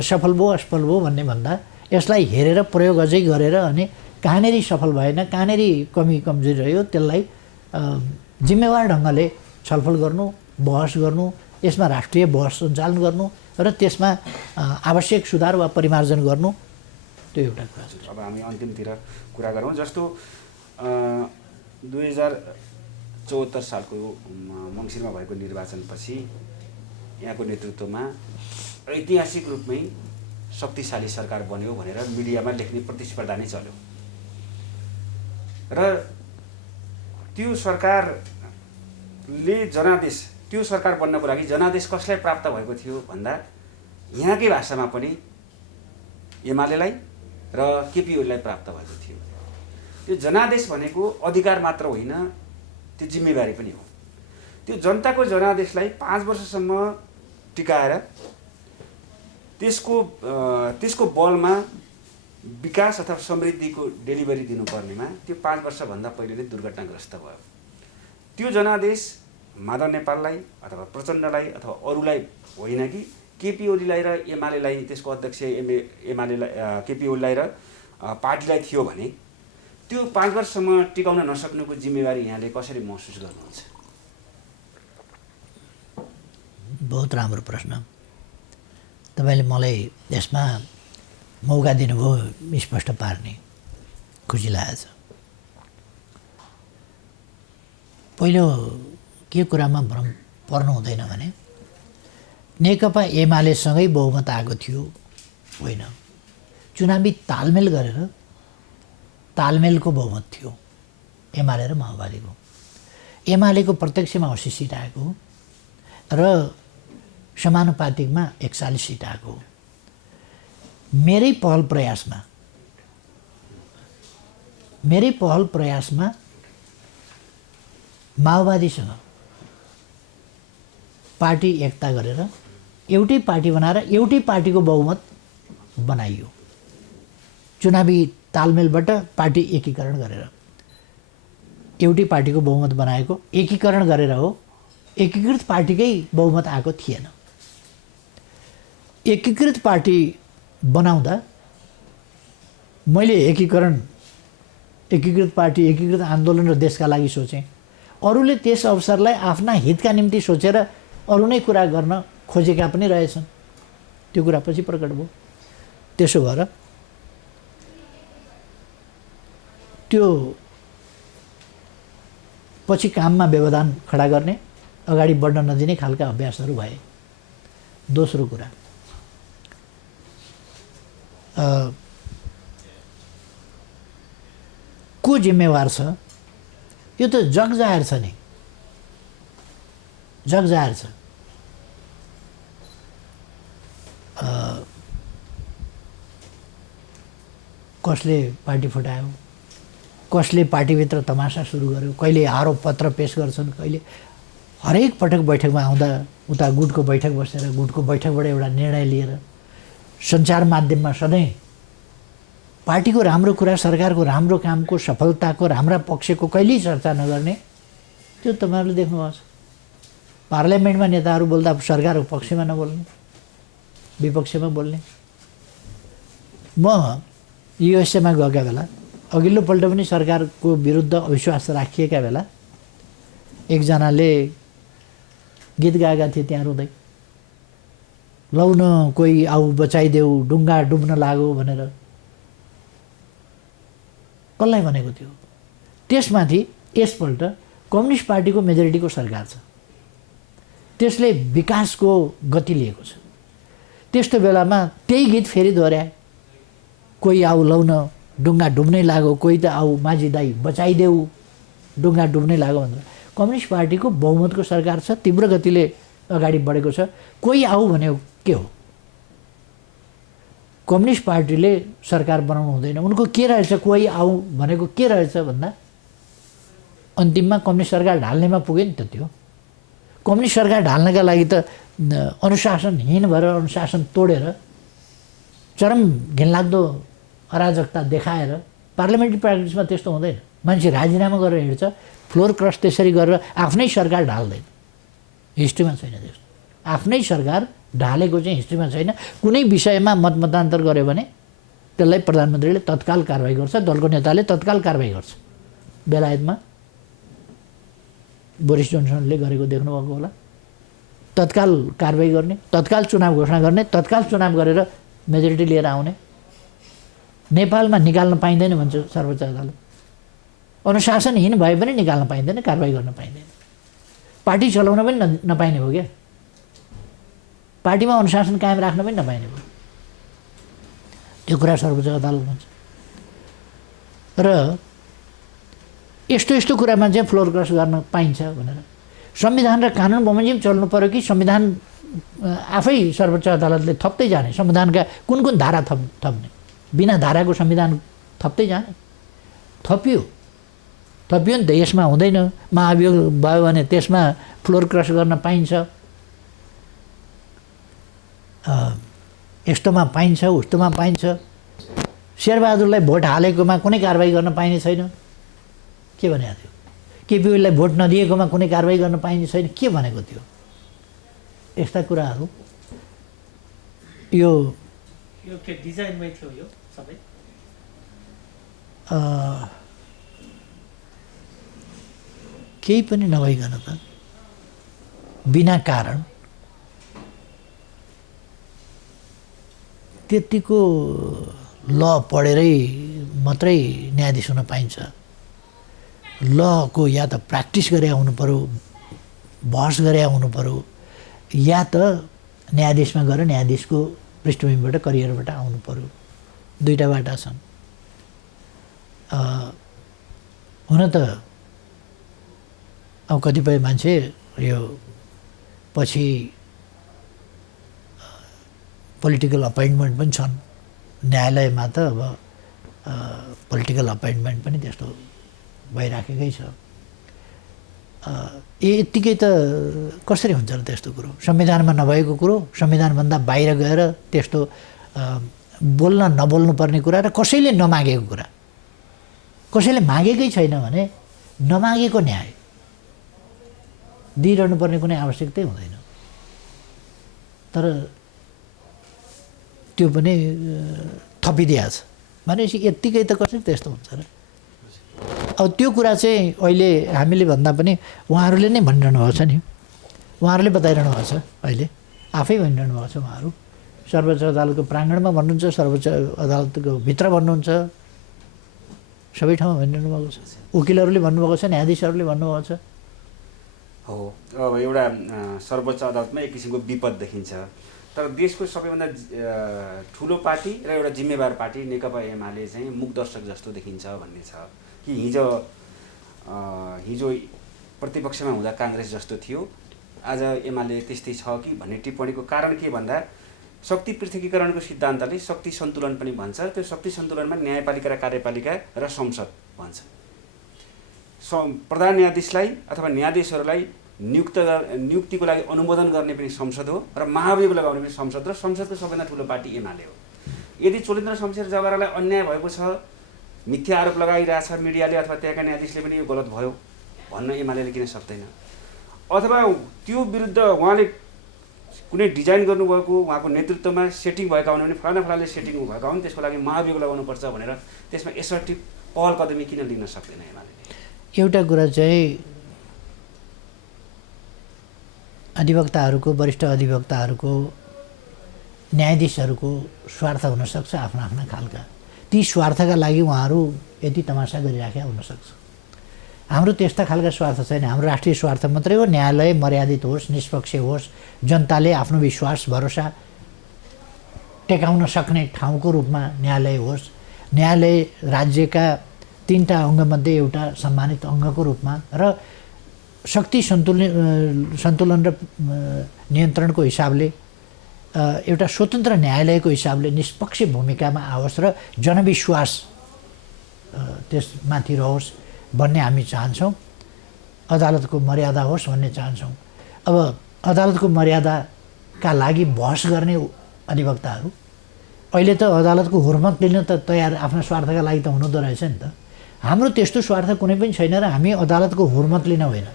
सफल भयो असफल भयो भन्ने भन्दा यसलाई हेरेर प्रयोग अझै गरेर अनि कहाँनिर सफल भएन, कहाँनिर कमी कमजोरी रह्यो त्यसलाई जिम्मेवार ढङ्गले छलफल गर्नु, बहस गर्नु, यसमा राष्ट्रिय बहस सञ्चालन गर्नु र त्यसमा आवश्यक सुधार वा परिमार्जन गर्नु, त्यो एउटा कुरा छ। अब हामी अन्तिमतिर कुरा गरौँ। जस्तो 2074 सालको मङ्सिरमा भएको निर्वाचनपछि यहाँको नेतृत्वमा ऐतिहासिक रूपमै शक्तिशाली सरकार बन्यो भनेर मिडियामा लेख्ने प्रतिस्पर्धा नै चल्यो र त्यो सरकारले जनादेश, त्यो सरकार बन्नको लागि जनादेश कसलाई प्राप्त भएको थियो भन्दा यहाँकै भाषामा पनि एमालेलाई र केपी ओलीलाई प्राप्त भएको थियो। त्यो जनादेश भनेको अधिकार मात्र होइन, त्यो जिम्मेवारी पनि हो। त्यो जनताको जनादेशलाई 5 वर्षसम्म टिकाएर त्यसको बलमा विकास अथवा समृद्धिको डेलिभरी दिनुपर्नेमा त्यो 5 वर्षभन्दा पहिले नै दुर्घटनाग्रस्त भयो। त्यो जनादेश माधव नेपाललाई अथवा प्रचण्डलाई अथवा अरूलाई होइन कि केपी ओलीलाई र एमालेलाई, त्यसको अध्यक्ष एमालेलाई, केपी ओलीलाई र पार्टीलाई थियो भने त्यो 5 वर्षसम्म टिकाउन नसक्नुको जिम्मेवारी यहाँले कसरी महसुस गर्नुहुन्छ? बहुत राम्रो प्रश्न। तपाईँले मलाई यसमा मौका दिनुभयो स्पष्ट पार्ने, खुसी लागेछ। पहिलो के कुरामा भ्रम पर्नु हुँदैन भने नेकपा एमालेसँगै बहुमत आएको थियो होइन, चुनावी तालमेल गरेर तालमेलको बहुमत थियो एमाले र माओवादीको। एमालेको प्रत्यक्षमा 80 सिट आएको र समानुपातिकमा 41 सिट आएको। मेरै पहल प्रयासमा माओवादीसँग पार्टी एकता गरेर एउटै पार्टी बनाएर एउटै पार्टीको बहुमत बनाइयो। चुनावी तालमेलबाट पार्टी एकीकरण गरेर एउटै पार्टीको बहुमत बनाएको, एकीकरण गरेर हो। एकीकृत पार्टीकै बहुमत आएको थिएन। एकीकृत पार्टी बनाउँदा मैले एकीकृत पार्टी, एकीकृत आन्दोलन र देशका लागि सोचेँ। अरूले त्यस अवसरलाई आफ्ना हितका निम्ति सोचेर अरू नै कुरा गर्न खोजेका पनि रहेछन्। त्यो कुरा पछि प्रकट भयो। त्यसो भएर त्यो पछि काममा व्यवधान खडा गर्ने, अगाडि बढ्न नदिने खालका अभ्यासहरू भए। दोस्रो कुरा, को जिम्मेवार छ? यो त जग जाहेर छ नि, जग जाहेर छ। कसले पार्टी फुटायो, कसले पार्टीभित्र तमासा सुरु गर्यो, कहिले आरोप पत्र पेश गर्छन्, कहिले हरेक पटक बैठकमा आउँदा उता गुटको बैठक बसेर गुटको बैठकबाट एउटा निर्णय लिएर सञ्चार माध्यममा सधैँ पार्टीको राम्रो कुरा, सरकारको राम्रो कामको, सफलताको, राम्रा पक्षको कहिल्यै चर्चा नगर्ने, त्यो तपाईँहरूले देख्नुभएको छ। पार्लियामेन्टमा नेताहरू बोल्दा सरकारको पक्षमा नबोल्ने, विपक्षमा बोल्ने। म युएसएमा गएका बेला, अघिल्लोपल्ट पनि सरकारको विरुद्ध अविश्वास राखिएका बेला एकजनाले गीत गाएका थिए त्यहाँ रुँदै, लौ न कोही आऊ बचाइदेऊ डुङ्गा डुब्न लाग्यो भनेर। कसलाई भनेको थियो? त्यसमाथि यसपल्ट कम्युनिस्ट पार्टीको मेजोरिटीको सरकार छ, त्यसले विकासको गति लिएको छ। त्यस्तो बेलामा त्यही गीत फेरि दोहोऱ्याए, कोही आऊ लौ न डुङ्गा डुब्नै लाग्यो, कोही त आऊ माझी दाई बचाइदेऊ डुङ्गा डुब्नै लाग्यो भनेर। कम्युनिस्ट पार्टीको बहुमतको सरकार छ, तीव्र गतिले अगाडि बढेको छ। कोही आऊ भनेको के हो? कम्युनिस्ट पार्टीले सरकार बनाउनु हुँदैन। उनको के रहेछ? कोही आऊ भनेको के रहेछ भन्दा अन्तिममा कम्युनिस्ट सरकार ढाल्नेमा पुग्यो नि त। त्यो कम्युनिस्ट सरकार ढाल्नका लागि त अनुशासनहीन भएर, अनुशासन तोडेर, चरम घिनलाग्दो अराजकता देखाएर, पार्लियामेन्ट्री प्र्याक्टिसमा त्यस्तो हुँदैन। मान्छे राजीनामा गरेर हिँड्छ, फ्लोर क्रस त्यसरी गरेर आफ्नै सरकार ढाल्दैन। हिस्ट्रीमा छैन त्यस्तो। आफ्नै सरकार ढालेको चाहिँ हिस्ट्रीमा छैन। कुनै विषयमा मतमतान्तर गर्यो भने त्यसलाई प्रधानमन्त्रीले तत्काल कारवाही गर्छ, दलको नेताले तत्काल कारवाही गर्छ। बेलायतमा बोरिस जोन्सनले गरेको देख्नुभएको होला। तत्काल कारवाही गर्ने, तत्काल चुनाव घोषणा गर्ने, तत्काल चुनाव गरेर मेजोरिटी लिएर आउने। नेपालमा निकाल्न पाइँदैन भन्छ सर्वोच्च अदालत। अनुशासनहीन भए पनि निकाल्न पाइँदैन, कारवाही गर्न पाइँदैन। पार्टी चलाउन पनि नपाइने हो क्या, पार्टीमा अनुशासन कायम राख्न पनि नपाइने भयो। त्यो कुरा सर्वोच्च अदालत भन्छ। र यस्तो यस्तो कुरामा चाहिँ फ्लोर क्रस गर्न पाइन्छ भनेर संविधान र कानुन बमोजिम चल्नु पर्यो कि संविधान आफै सर्वोच्च अदालतले थप्दै जाने? संविधानका कुन कुन धारा थप्ने? बिना धाराको संविधान थप्दै जाने? थपियो नि त। यसमा हुँदैन, महाभियोग भयो भने त्यसमा फ्लोर क्रस गर्न पाइन्छ, यस्तोमा पाइन्छ, उस्तोमा पाइन्छ। शेरबहादुरलाई भोट हालेकोमा कुनै कारवाही गर्न पाइने छैन, के भनेको थियो? केपी ओलीलाई भोट नदिएकोमा कुनै कारवाही गर्न पाइने छैन, के भनेको थियो? यस्ता कुराहरू यो के डिजाइनमै थियो यो सबै? केही पनि नभइकन त बिना कारण त्यतिको ल पढेरै मात्रै न्यायाधीश हुन पाइन्छ। लको या त प्र्याक्टिस गरे आउनु पऱ्यो, बहस गरे आउनु पऱ्यो, या त न्यायाधीशमा गएर न्यायाधीशको पृष्ठभूमिबाट, करियरबाट आउनु पऱ्यो। दुईवटा बाटा छन्। हुन त अब कतिपय मान्छे यो पछि पोलिटिकल अपोइन्टमेन्ट पनि छन् न्यायालयमा त। अब पोलिटिकल अपोइन्टमेन्ट पनि त्यस्तो भइराखेकै छ। यत्तिकै त कसरी हुन्छ र त्यस्तो कुरो? संविधानमा नभएको कुरो संविधानभन्दा बाहिर गएर त्यस्तो बोल्न नबोल्नु पर्ने कुरा र कसैले नमागेको कुरा, कसैले मागेकै छैन भने नमागेको न्याय दिइरहनु पर्ने कुनै आवश्यकतै हुँदैन। तर त्यो पनि थपिदिएछ भनेपछि यत्तिकै त कसरी त्यस्तो हुन्छ र? अब त्यो कुरा चाहिँ अहिले हामीले भन्दा पनि उहाँहरूले नै भनिरहनु भएको छ नि, उहाँहरूले बताइरहनु भएको छ, अहिले आफै भनिरहनु भएको छ उहाँहरू। सर्वोच्च अदालतको प्राङ्गणमा भन्नुहुन्छ, सर्वोच्च अदालतको भित्र भन्नुहुन्छ, सबै ठाउँमा भनिरहनु भएको छ। वकिलहरूले भन्नुभएको छ, न्यायाधीशहरूले भन्नुभएको छ। हो, अब एउटा सर्वोच्च अदालतमा एक किसिमको विपद देखिन्छ, तर देशको सबैभन्दा ठुलो पार्टी र एउटा जिम्मेवार पार्टी नेकपा एमाले चाहिँ मुखदर्शक जस्तो देखिन्छ भन्ने छ कि हिजो प्रतिपक्षमा हुँदा काङ्ग्रेस जस्तो थियो, आज एमाले त्यस्तै छ कि भन्ने टिप्पणीको कारण के भन्दा शक्ति पृथकीकरणको सिद्धान्तले शक्ति सन्तुलन पनि भन्छ। त्यो शक्ति सन्तुलनमा न्यायपालिका र कार्यपालिका र संसद भन्छ। प्रधान न्यायाधीशलाई अथवा न्यायाधीशहरूलाई नियुक्तिको लागि अनुमोदन गर्ने पनि संसद हो र महाभियोग लगाउने पनि संसद, र संसदको सबैभन्दा ठुलो पार्टी एमाले हो। यदि चोलेन्द्र शमशेर जवारालाई अन्याय भएको छ, मिथ्या आरोप लगाइरहेछ मिडियाले अथवा त्यहाँका न्यायाधीशले पनि यो गलत भयो भन्न एमाले किन सक्दैन? अथवा त्यो विरुद्ध उहाँले कुनै डिजाइन गर्नुभएको उहाँको नेतृत्वमा सेटिङ भएका हुन् भने फलानाले सेटिङ भएका हुन्, त्यसको लागि महाभियोग लगाउनुपर्छ भनेर त्यसमा एसर्टिभ पहल कदमी किन लिन सक्दैन एमाले? एउटा कुरा चाहिँ अधिवक्ताहरूको, वरिष्ठ अधिवक्ताहरूको, न्यायाधीशहरूको स्वार्थ हुनसक्छ आफ्ना आफ्ना खालका। ती स्वार्थका लागि उहाँहरू यति तमासा गरिराखेका हुनसक्छ। हाम्रो त्यस्ता खालका स्वार्थ छैन। हाम्रो राष्ट्रिय स्वार्थ मात्रै हो, न्यायालय मर्यादित होस्, निष्पक्ष होस्, जनताले आफ्नो विश्वास भरोसा टेकाउन सक्ने ठाउँको रूपमा न्यायालय होस्, न्यायालय राज्यका 3टा अङ्गमध्ये एउटा सम्मानित अङ्गको रूपमा र शक्ति सन्तुलन र नियन्त्रणको हिसाबले एउटा स्वतन्त्र न्यायालयको हिसाबले निष्पक्ष भूमिकामा आओस् र जनविश्वास त्यसमाथि रहोस् भन्ने हामी चाहन्छौँ। अदालतको मर्यादा होस् भन्ने चाहन्छौँ। अब अदालतको मर्यादाका लागि बहस गर्ने अधिवक्ताहरू अहिले त अदालतको हुर्मत लिन त तयार, आफ्ना स्वार्थका लागि त हुनुहुँदो रहेछ नि त। हाम्रो त्यस्तो स्वार्थ कुनै पनि छैन र हामी अदालतको हुर्मत लिन होइन।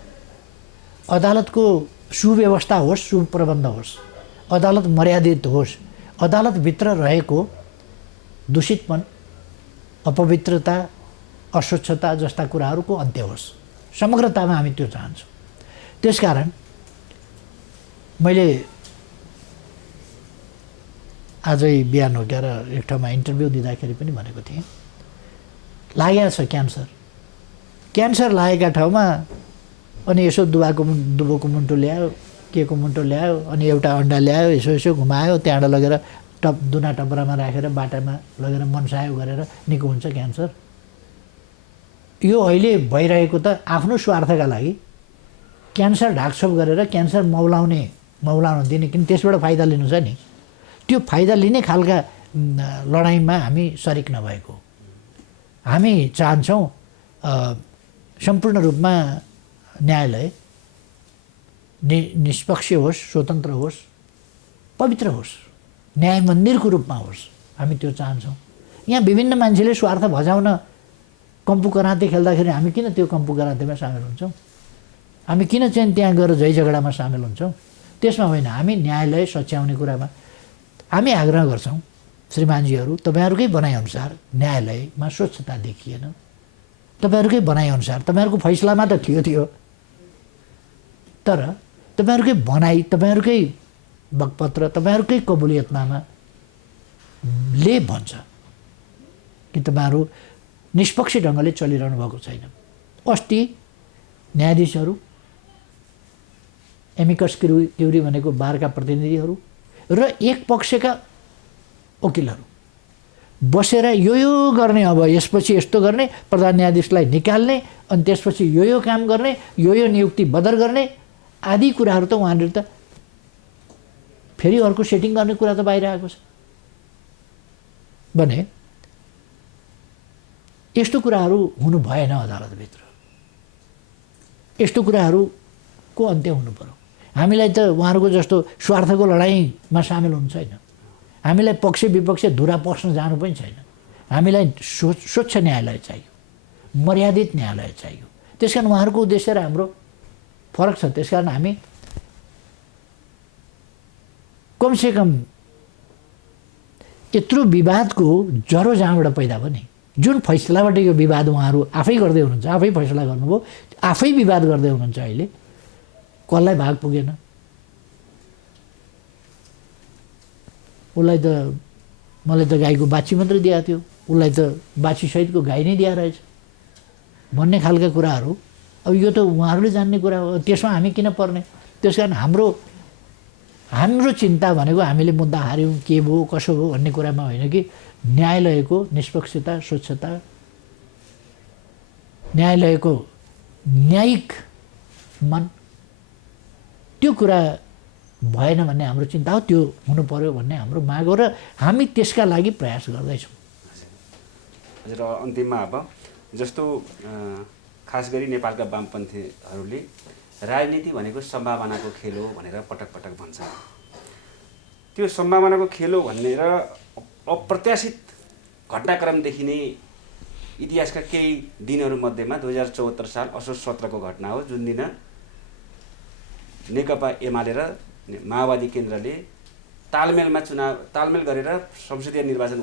अदालतको सुव्यवस्था होस्, सुप्रबन्ध होस्, अदालत मर्यादित होस्, अदालतभित्र रहेको दूषितपन, अपवित्रता, अस्वच्छता जस्ता कुराहरूको अन्त्य होस्। समग्रतामा हामी त्यो चाहन्छौँ। त्यसकारण मैले आजै बिहान उठेर एक ठाउँमा इन्टरभ्यू दिँदाखेरि पनि भनेको थिएँ, लागेको छ क्यान्सर लागेका ठाउँमा अनि यसो दुबोको मुन्टो ल्यायो, के को मुन्टो ल्यायो, अनि एउटा अन्डा ल्यायो, यसो घुमायो, त्यहाँबाट लगेर दुना टपरामा राखेर बाटामा लगेर मनसायो गरेर निको हुन्छ क्यान्सर। यो अहिले भइरहेको त आफ्नो स्वार्थका लागि क्यान्सर ढाकछोप गरेर क्यान्सर मौलाउन दिने, किन त्यसबाट फाइदा लिनु छ नि। त्यो फाइदा लिने खालका लडाइँमा हामी सरिक नभएको। हामी चाहन्छौँ सम्पूर्ण रूपमा न्यायालय निष्पक्ष होस्, स्वतन्त्र होस्, पवित्र होस्, न्याय मन्दिरको रूपमा होस्। हामी त्यो चाहन्छौँ। यहाँ विभिन्न मान्छेले स्वार्थ भजाउन कम्पु कराते खेल्दाखेरि हामी किन त्यो कम्पु करातेमा सामेल हुन्छौँ? हामी किन चाहिँ त्यहाँ गएर झै झगडामा सामेल हुन्छौँ? त्यसमा होइन। हामी न्यायालय सच्याउने कुरामा हामी आग्रह गर्छौँ, श्रीमानजीहरू तपाईँहरूकै भनाइअनुसार न्यायालयमा स्वच्छता देखिएन। तपाईँहरूकै भनाइअनुसार तपाईँहरूको फैसलामा त थियो, तर तपाईँहरूकै भनाइ, तपाईँहरूकै बगपत्र, तपाईँहरूकै कबुलियतनामा ले भन्छ कि तपाईँहरू निष्पक्ष ढङ्गले चलिरहनु भएको छैन। अस्ति न्यायाधीशहरू, एमिकस क्युरी भनेको बारका प्रतिनिधिहरू र एक पक्षका वकिलहरू बसेर यो गर्ने, अब यसपछि यस्तो गर्ने, प्रधान न्यायाधीशलाई निकाल्ने, अनि त्यसपछि यो काम गर्ने, यो नियुक्ति बदर गर्ने आदि कुराहरू त उहाँहरूले त फेरि अर्को सेटिङ गर्ने कुरा त बाहिर आएको छ भने यस्तो कुराहरू हुनु भएन। अदालतभित्र यस्तो कुराहरूको अन्त्य हुनु पर्यो। हामीलाई त उहाँहरूको जस्तो स्वार्थको लडाइँमा सामेल हुनु छैन। हामीलाई पक्ष विपक्ष धुरा पस्न जानु पनि छैन। हामीलाई स्वच्छ न्यायालय चाहियो, मर्यादित न्यायालय चाहियो। त्यसकारण उहाँहरूको उद्देश्य र हाम्रो फरक छ। त्यसकारण हामी कमसेकम यत्रो विवादको जरो जहाँबाट पैदा भयो नि, जुन फैसलाबाट यो विवाद उहाँहरू आफै गर्दै हुनुहुन्छ, आफै फैसला गर्नुभयो, आफै विवाद गर्दै हुनुहुन्छ, अहिले कसलाई भाग पुगेन? उसलाई त मलाई त गाईको बाछी मात्रै दिएको थियो, उसलाई त बाछीसहितको गाई नै दिएको रहेछ भन्ने खालका कुराहरू। अब यो त उहाँहरूले जान्ने कुरा हो, त्यसमा हामी किन पर्ने? त्यस कारण हाम्रो चिन्ता भनेको हामीले मुद्दा हार्यौँ के भयो कसो भयो भन्ने कुरामा होइन कि न्यायालयको निष्पक्षता, स्वच्छता, न्यायालयको न्यायिक मन, त्यो कुरा भएन भन्ने हाम्रो चिन्ता हो। त्यो हुनु पर्यो भन्ने हाम्रो माग हो र हामी त्यसका लागि प्रयास गर्दैछौँ। हजुर, अन्तिममा अब जस्तो खास गरी नेपालका वामपन्थीहरूले राजनीति भनेको सम्भावनाको खेल हो भनेर पटक पटक भन्छ। त्यो सम्भावनाको खेल हो भनेर अप्रत्याशित घटनाक्रमदेखि नै इतिहासका केही दिनहरूमध्येमा 2074 साल असोज 17को घटना हो, जुन दिन नेकपा एमाले र माओवादी केन्द्रले तालमेल गरेर संसदीय निर्वाचन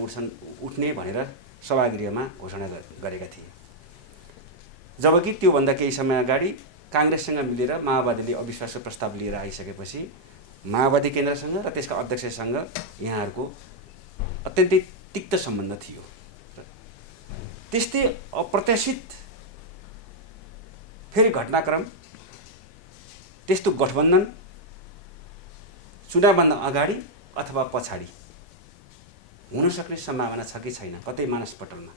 उठ्ने भनेर सभागृहमा घोषणा गरेका थिए। जबकि त्योभन्दा केही समय अगाडि काङ्ग्रेससँग मिलेर माओवादीले अविश्वासको प्रस्ताव लिएर आइसकेपछि माओवादी केन्द्रसँग र त्यसका अध्यक्षसँग यहाँहरूको अत्यन्तै तिक्त सम्बन्ध थियो। त्यस्तै अप्रत्याशित फेरि घटनाक्रम, त्यस्तो गठबन्धन चुनावभन्दा अगाडि अथवा पछाडि हुन सक्ने सम्भावना छ कि छैन कतै मानसपटलमा?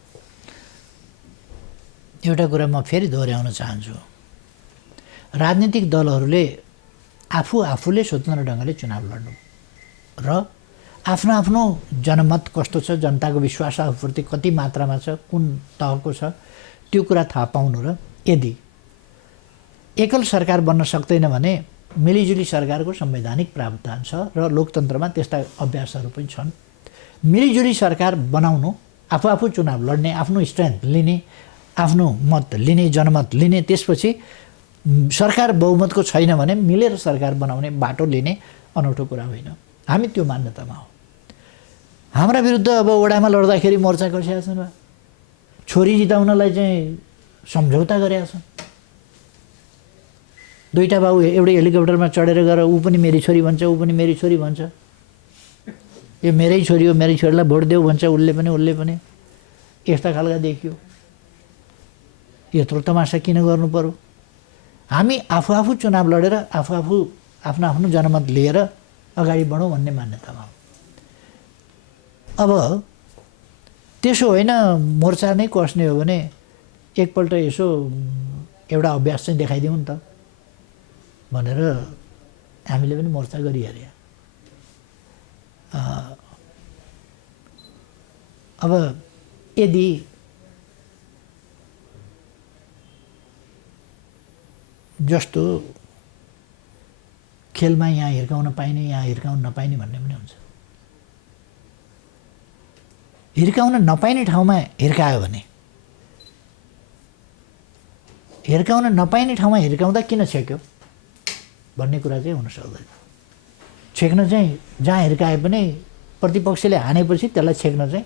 एउटा कुरा म फेरि दोहोऱ्याउन चाहन्छु, राजनीतिक दलहरूले आफूले स्वतन्त्र ढङ्गले चुनाव लड्नु र आफ्नो आफ्नो जनमत कस्तो छ, जनताको विश्वास आफूप्रति कति मात्रामा छ, कुन तहको छ, त्यो कुरा थाहा पाउनु र यदि एकल सरकार बन्न सक्दैन भने मिलिजुली सरकारको संवैधानिक प्रावधान छ र लोकतन्त्रमा त्यस्ता अभ्यासहरू पनि छन्। मिलिजुली सरकार बनाउनु, आफू चुनाव लड्ने, आफ्नो स्ट्रेन्थ लिने, आफ्नो मत लिने, जनमत लिने, त्यसपछि सरकार बहुमतको छैन भने मिलेर सरकार बनाउने बाटो लिने अनौठो कुरा होइन। हामी त्यो मान्यतामा हो। हाम्रा विरुद्ध अब वडामा लड्दाखेरि मोर्चा कसिया छन्, छोरी जिताउनलाई चाहिँ सम्झौता गरेका छन्। दुईटा बाबु एउटै हेलिकप्टरमा चढेर गएर ऊ पनि मेरी छोरी भन्छ, ऊ पनि मेरी छोरी भन्छ, यो मेरै छोरी हो, मेरै छोरीलाई भोट देऊ भन्छ उसले पनि यस्ता खालका देखियो। यत्रो तमासा किन गर्नु पर्यो? हामी आफू चुनाव लडेर आफ्नो जनमत लिएर अगाडि बढौँ भन्ने मान्यतामा हो। अब त्यसो होइन मोर्चा नै कस्ने हो भने एकपल्ट यसो एउटा अभ्यास चाहिँ देखाइदिउँ नि त भनेर हामीले पनि मोर्चा गरिहाल्यो। अब यदि जस्तो खेलमा यहाँ हिर्काउन पाइने, यहाँ हिर्काउन नपाइने भन्ने पनि हुन्छ। हिर्काउन नपाइने ठाउँमा हिर्कायो भने, हिर्काउन नपाइने ठाउँमा हिर्काउँदा किन छेक्यो भन्ने कुरा चाहिँ हुन सक्दैन। छेक्न चाहिँ जहाँ हिर्काए पनि प्रतिपक्षले हानेपछि त्यसलाई छेक्न चाहिँ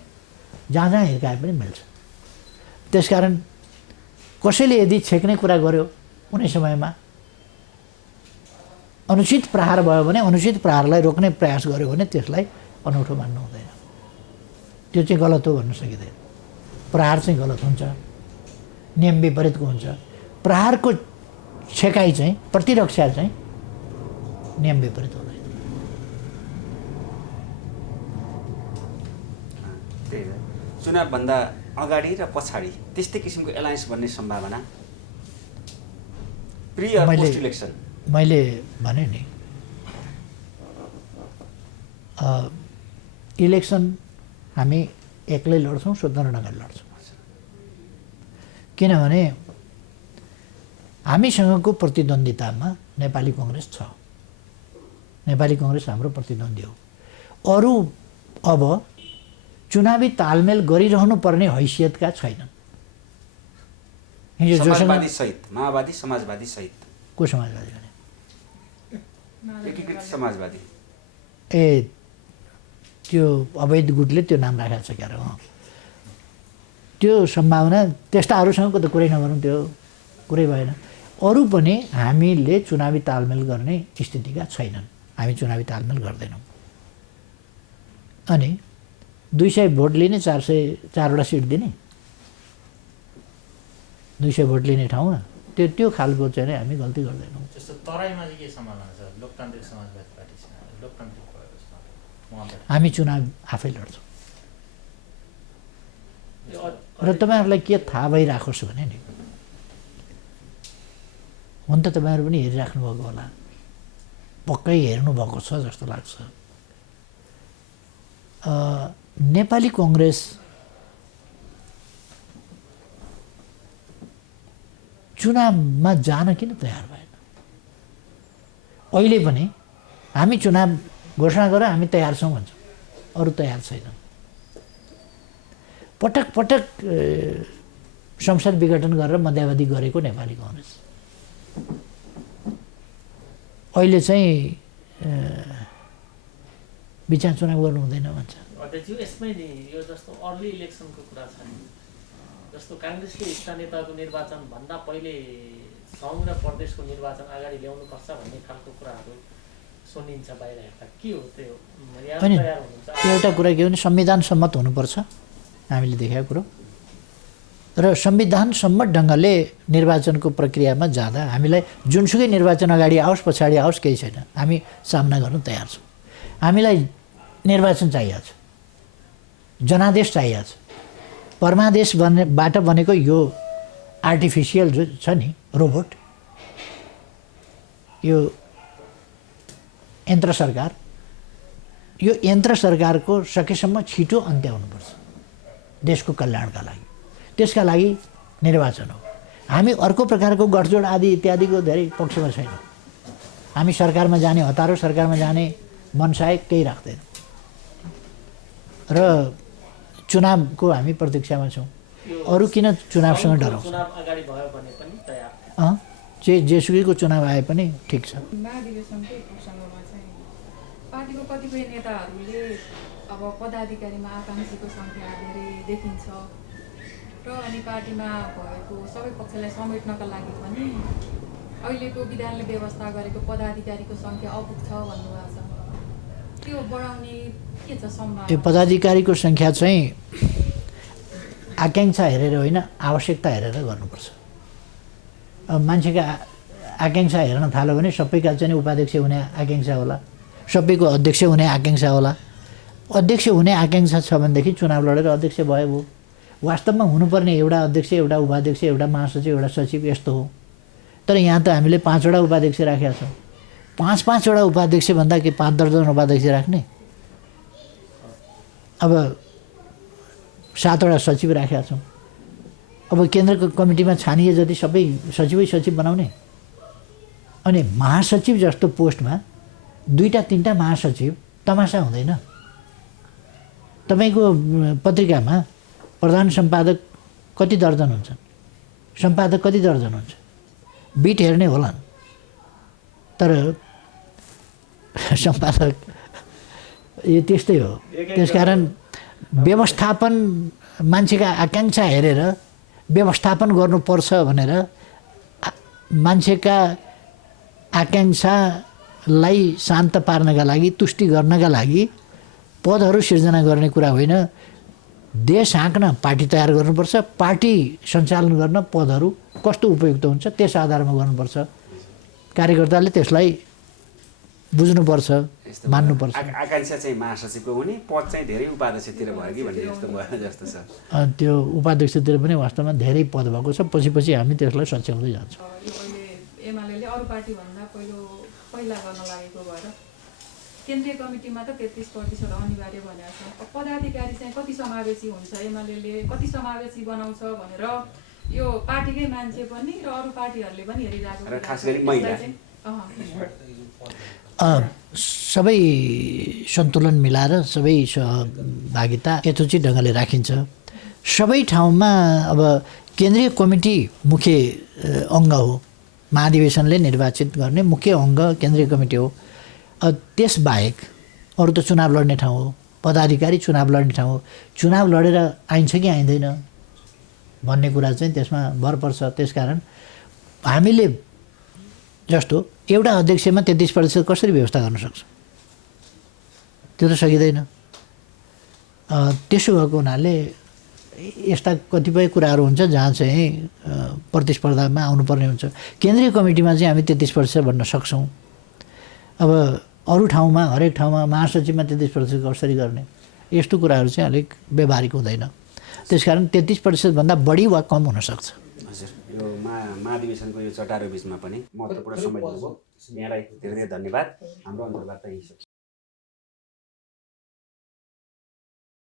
जहाँ हिर्काए पनि मिल्छ। त्यसकारण कसैले यदि छेक्ने कुरा गर्यो कुनै समयमा अनुचित प्रहार भयो भने अनुचित प्रहारलाई रोक्ने प्रयास गर्यो भने त्यसलाई अनौठो मान्नु हुँदैन। त्यो चाहिँ गलत हो भन्न सकिँदैन। प्रहार चाहिँ गलत हुन्छ, नियम विपरीतको हुन्छ। प्रहारको छेकाइ चाहिँ, प्रतिरक्षा चाहिँ नियम विपरीत हुँदैन। त्यही हो, चुनावभन्दा अगाडि र पछाडि त्यस्तै किसिमको एलायन्स बन्ने सम्भावना प्री अर पोस्ट इलेक्सन? मैले भने नि इलेक्सन हामी एक्लै लड्छौँ, स्वतन्त्र ढङ्गले लड्छौँ। किनभने हामीसँगको प्रतिद्वन्दितामा नेपाली कङ्ग्रेस छ। नेपाली कङ्ग्रेस हाम्रो प्रतिद्वन्दी हो। अरू अब चुनावी तालमेल गरिरहनु पर्ने हैसियतका छैनन्। समाजवादी सहित, माओवादी समाजवादी सहित। को समाजवादी भने? एकीकृत समाजवादी। ए त्यो अवैध गुटले त्यो नाम राखेको छ क्यारे? त्यो सम्भावना त्यस्ताहरूसँगको त कुरै नगरौँ, त्यो कुरै भएन। अरू पनि हामीले चुनावी तालमेल गर्ने स्थितिका छैनन्। हामी चुनावी तालमेल गर्दैनौँ। अनि 200 भोट लिने 404वटा सिट दिने 200 भोट लिने ठाउँमा त्यो खालको चाहिँ हामी गल्ती गर्दैनौँ। जस्तो तराईमा चाहिँ के सम्भावना छ लोकतान्त्रिक समाजवादी पार्टीसँग लोकतान्त्रिक व्यवस्थामा हामी चुनाव आफै लड्छौँ र तपाईँहरूलाई के थाहा भइराखोस् भने नि हुन त तपाईँहरू पनि हेरिराख्नु भएको होला पक्कै हेर्नुभएको छ जस्तो लाग्छ। नेपाली कङ्ग्रेस चुनावमा जान किन तयार भएन? अहिले पनि हामी चुनाव घोषणा गरेर हामी तयार छौँ भन्छौँ, अरू तयार छैन। पटक पटक संसद विघटन गरेर मध्यावधि गरेको नेपाली कङ्ग्रेस अहिले चाहिँ विचार चुनाव गर्नु हुँदैन भन्छ। अध्यक्ष यसमै नि यो जस्तो अर्ली इलेक्सनको कुरा छ नि, जस्तो काङ्ग्रेसले स्थानीय तहको निर्वाचन भन्दा पहिले सङ्घ र प्रदेशको निर्वाचन अगाडि ल्याउनुपर्छ भन्ने खालको कुराहरू सुनिन्छ बाहिर हेर्दा, के हो त्यो? अनि एउटा कुरा के हो भने संविधान सम्मत हुनुपर्छ हामीले देखेको कुरो, र संविधान सम्मत ढङ्गले निर्वाचनको प्रक्रियामा जाँदा हामीलाई जुनसुकै निर्वाचन अगाडि आओस् पछाडि आओस् केही छैन, हामी सामना गर्न तयार छौँ। हामीलाई निर्वाचन चाहिएको छ, जनादेश चाहिएको छ। परमादेश बाट बनेको यो आर्टिफिसियल जो छ नि रोबोट, यो यन्त्र सरकार, यो यन्त्र सरकारको सकेसम्म छिटो अन्त्य हुनुपर्छ देशको कल्याणका लागि। त्यसका लागि निर्वाचन हो। हामी अर्को प्रकारको गठजोड आदि इत्यादिको धेरै पक्षमा छैनौँ। हामी सरकारमा जाने हतारो सरकारमा जाने मनसाय केही राख्दैनौँ र चुनावको हामी प्रतीक्षामा छौँ। अरू किन चुनावसँग डराउँछ? चुनाव अगाडि भयो भने पनि तयार जेसुकैको चुनाव आए पनि ठिक छ। महाधिवेशनकै प्रसङ्गमा चाहिँ पार्टीको कतिपय नेताहरूले अब पदाधिकारीमा आकाङ्क्षीको सङ्ख्या धेरै देखिन्छ र अनि पार्टीमा भएको सबै पक्षलाई समेट्नका लागि पनि अहिलेको विधानले व्यवस्था गरेको पदाधिकारीको सङ्ख्या अपुग्छ भन्नुभएको छ। त्यो बढाउने के छ सम्भावना? यो पदाधिकारीको सङ्ख्या चाहिँ आकाङ्क्षा हेरेर होइन आवश्यकता हेरेर गर्नुपर्छ। अब मान्छेका आकाङ्क्षा हेर्न थाल्यो भने सबैका चाहिँ उपाध्यक्ष हुने आकाङ्क्षा होला, सबैको अध्यक्ष हुने आकाङ्क्षा होला। अध्यक्ष हुने आकाङ्क्षा छ भनेदेखि चुनाव लडेर अध्यक्ष भयो। वास्तवमा हुनुपर्ने एउटा अध्यक्ष, एउटा उपाध्यक्ष, एउटा महासचिव, एउटा सचिव यस्तो हो। तर यहाँ त हामीले 5वटा उपाध्यक्ष राखेका छौँ। 5-5वटा उपाध्यक्ष भन्दा कि 5 दर्जन उपाध्यक्ष राख्ने, अब 7वटा सचिव राखेका छौँ। अब केन्द्रको कमिटीमा छानिए जति सबै सचिवै सचिव बनाउने, अनि महासचिव जस्तो पोस्टमा 2-3टा महासचिव तमासा हुँदैन। तपाईँको पत्रिकामा प्रधान सम्पादक कति दर्जन हुन्छन्, सम्पादक कति दर्जन हुन्छ, बिट हेर्ने होलान्, तर सम्पादक यो त्यस्तै हो। त्यसकारण व्यवस्थापन मान्छेका आकाङ्क्षा हेरेर व्यवस्थापन गर्नुपर्छ भनेर मान्छेका आकाङ्क्षालाई शान्त पार्नका लागि, तुष्टि गर्नका लागि पदहरू सिर्जना गर्ने कुरा होइन। देश हाँक्न पार्टी तयार गर्नुपर्छ, पार्टी सञ्चालन गर्न पदहरू कस्तो उपयुक्त हुन्छ त्यस आधारमा गर्नुपर्छ। कार्यकर्ताले त्यसलाई बुझ्नुपर्छ, मान्नुपर्छ। आकाङ्क्षा चाहिँ महासचिवको हुने, पद चाहिँ धेरै उपाध्यक्षतिर भयो कि भन्ने जस्तो भयो जस्तो छ। त्यो उपाध्यक्षतिर पनि वास्तवमा धेरै पद भएको छ। पछि हामी त्यसलाई सच्याउँदै जान्छौँ। यो अहिले एमाले अरू पार्टीभन्दा पहिला गर्न लागेको भएर केन्द्रीय कमिटीमा त 33% अनिवार्य भनेको छ। पदाधिकारी चाहिँ कति समावेशी हुन्छ, एमाले कति समावेशी बनाउँछ भनेर यो पार्टीकै मान्छे पनि र अरू पार्टीहरूले पनि हेरिरहेको र खास गरी महिला सबै सन्तुलन मिलाएर सबै सहभागिता यथोचित ढङ्गले राखिन्छ। सबै ठाउँमा अब केन्द्रीय कमिटी मुख्य अङ्ग हो, महाधिवेशनले निर्वाचित गर्ने मुख्य अङ्ग केन्द्रीय कमिटी हो। त्यसबाहेक अरू त चुनाव लड्ने ठाउँ हो, पदाधिकारी चुनाव लड्ने ठाउँ हो। चुनाव लडेर आइन्छ कि आइँदैन भन्ने कुरा चाहिँ त्यसमा भर पर्छ। त्यसकारण हामीले जस्तो एउटा अध्यक्षमा 33% कसरी व्यवस्था गर्न सक्छ? त्यो त सकिँदैन। त्यसो भएको हुनाले यस्ता कतिपय कुराहरू हुन्छ जहाँ चाहिँ प्रतिस्पर्धामा आउनुपर्ने हुन्छ। केन्द्रीय कमिटीमा चाहिँ हामी 33% भन्न सक्छौँ। अब अरू ठाउँमा हरेक ठाउँमा महासचिवमा 33% कसरी गर्ने, यस्तो कुराहरू चाहिँ अलिक व्यवहारिक हुँदैन। त्यसकारण 33% भन्दा बढी वा कम हुनसक्छ। हजुर, यो महाधिवेशनको यो चटारो बिचमा पनि महत्त्वपूर्ण समय दिनुभयो। यहाँलाई धेरै धेरै धन्यवाद। हाम्रो अन्तर्वार्ता यही छ।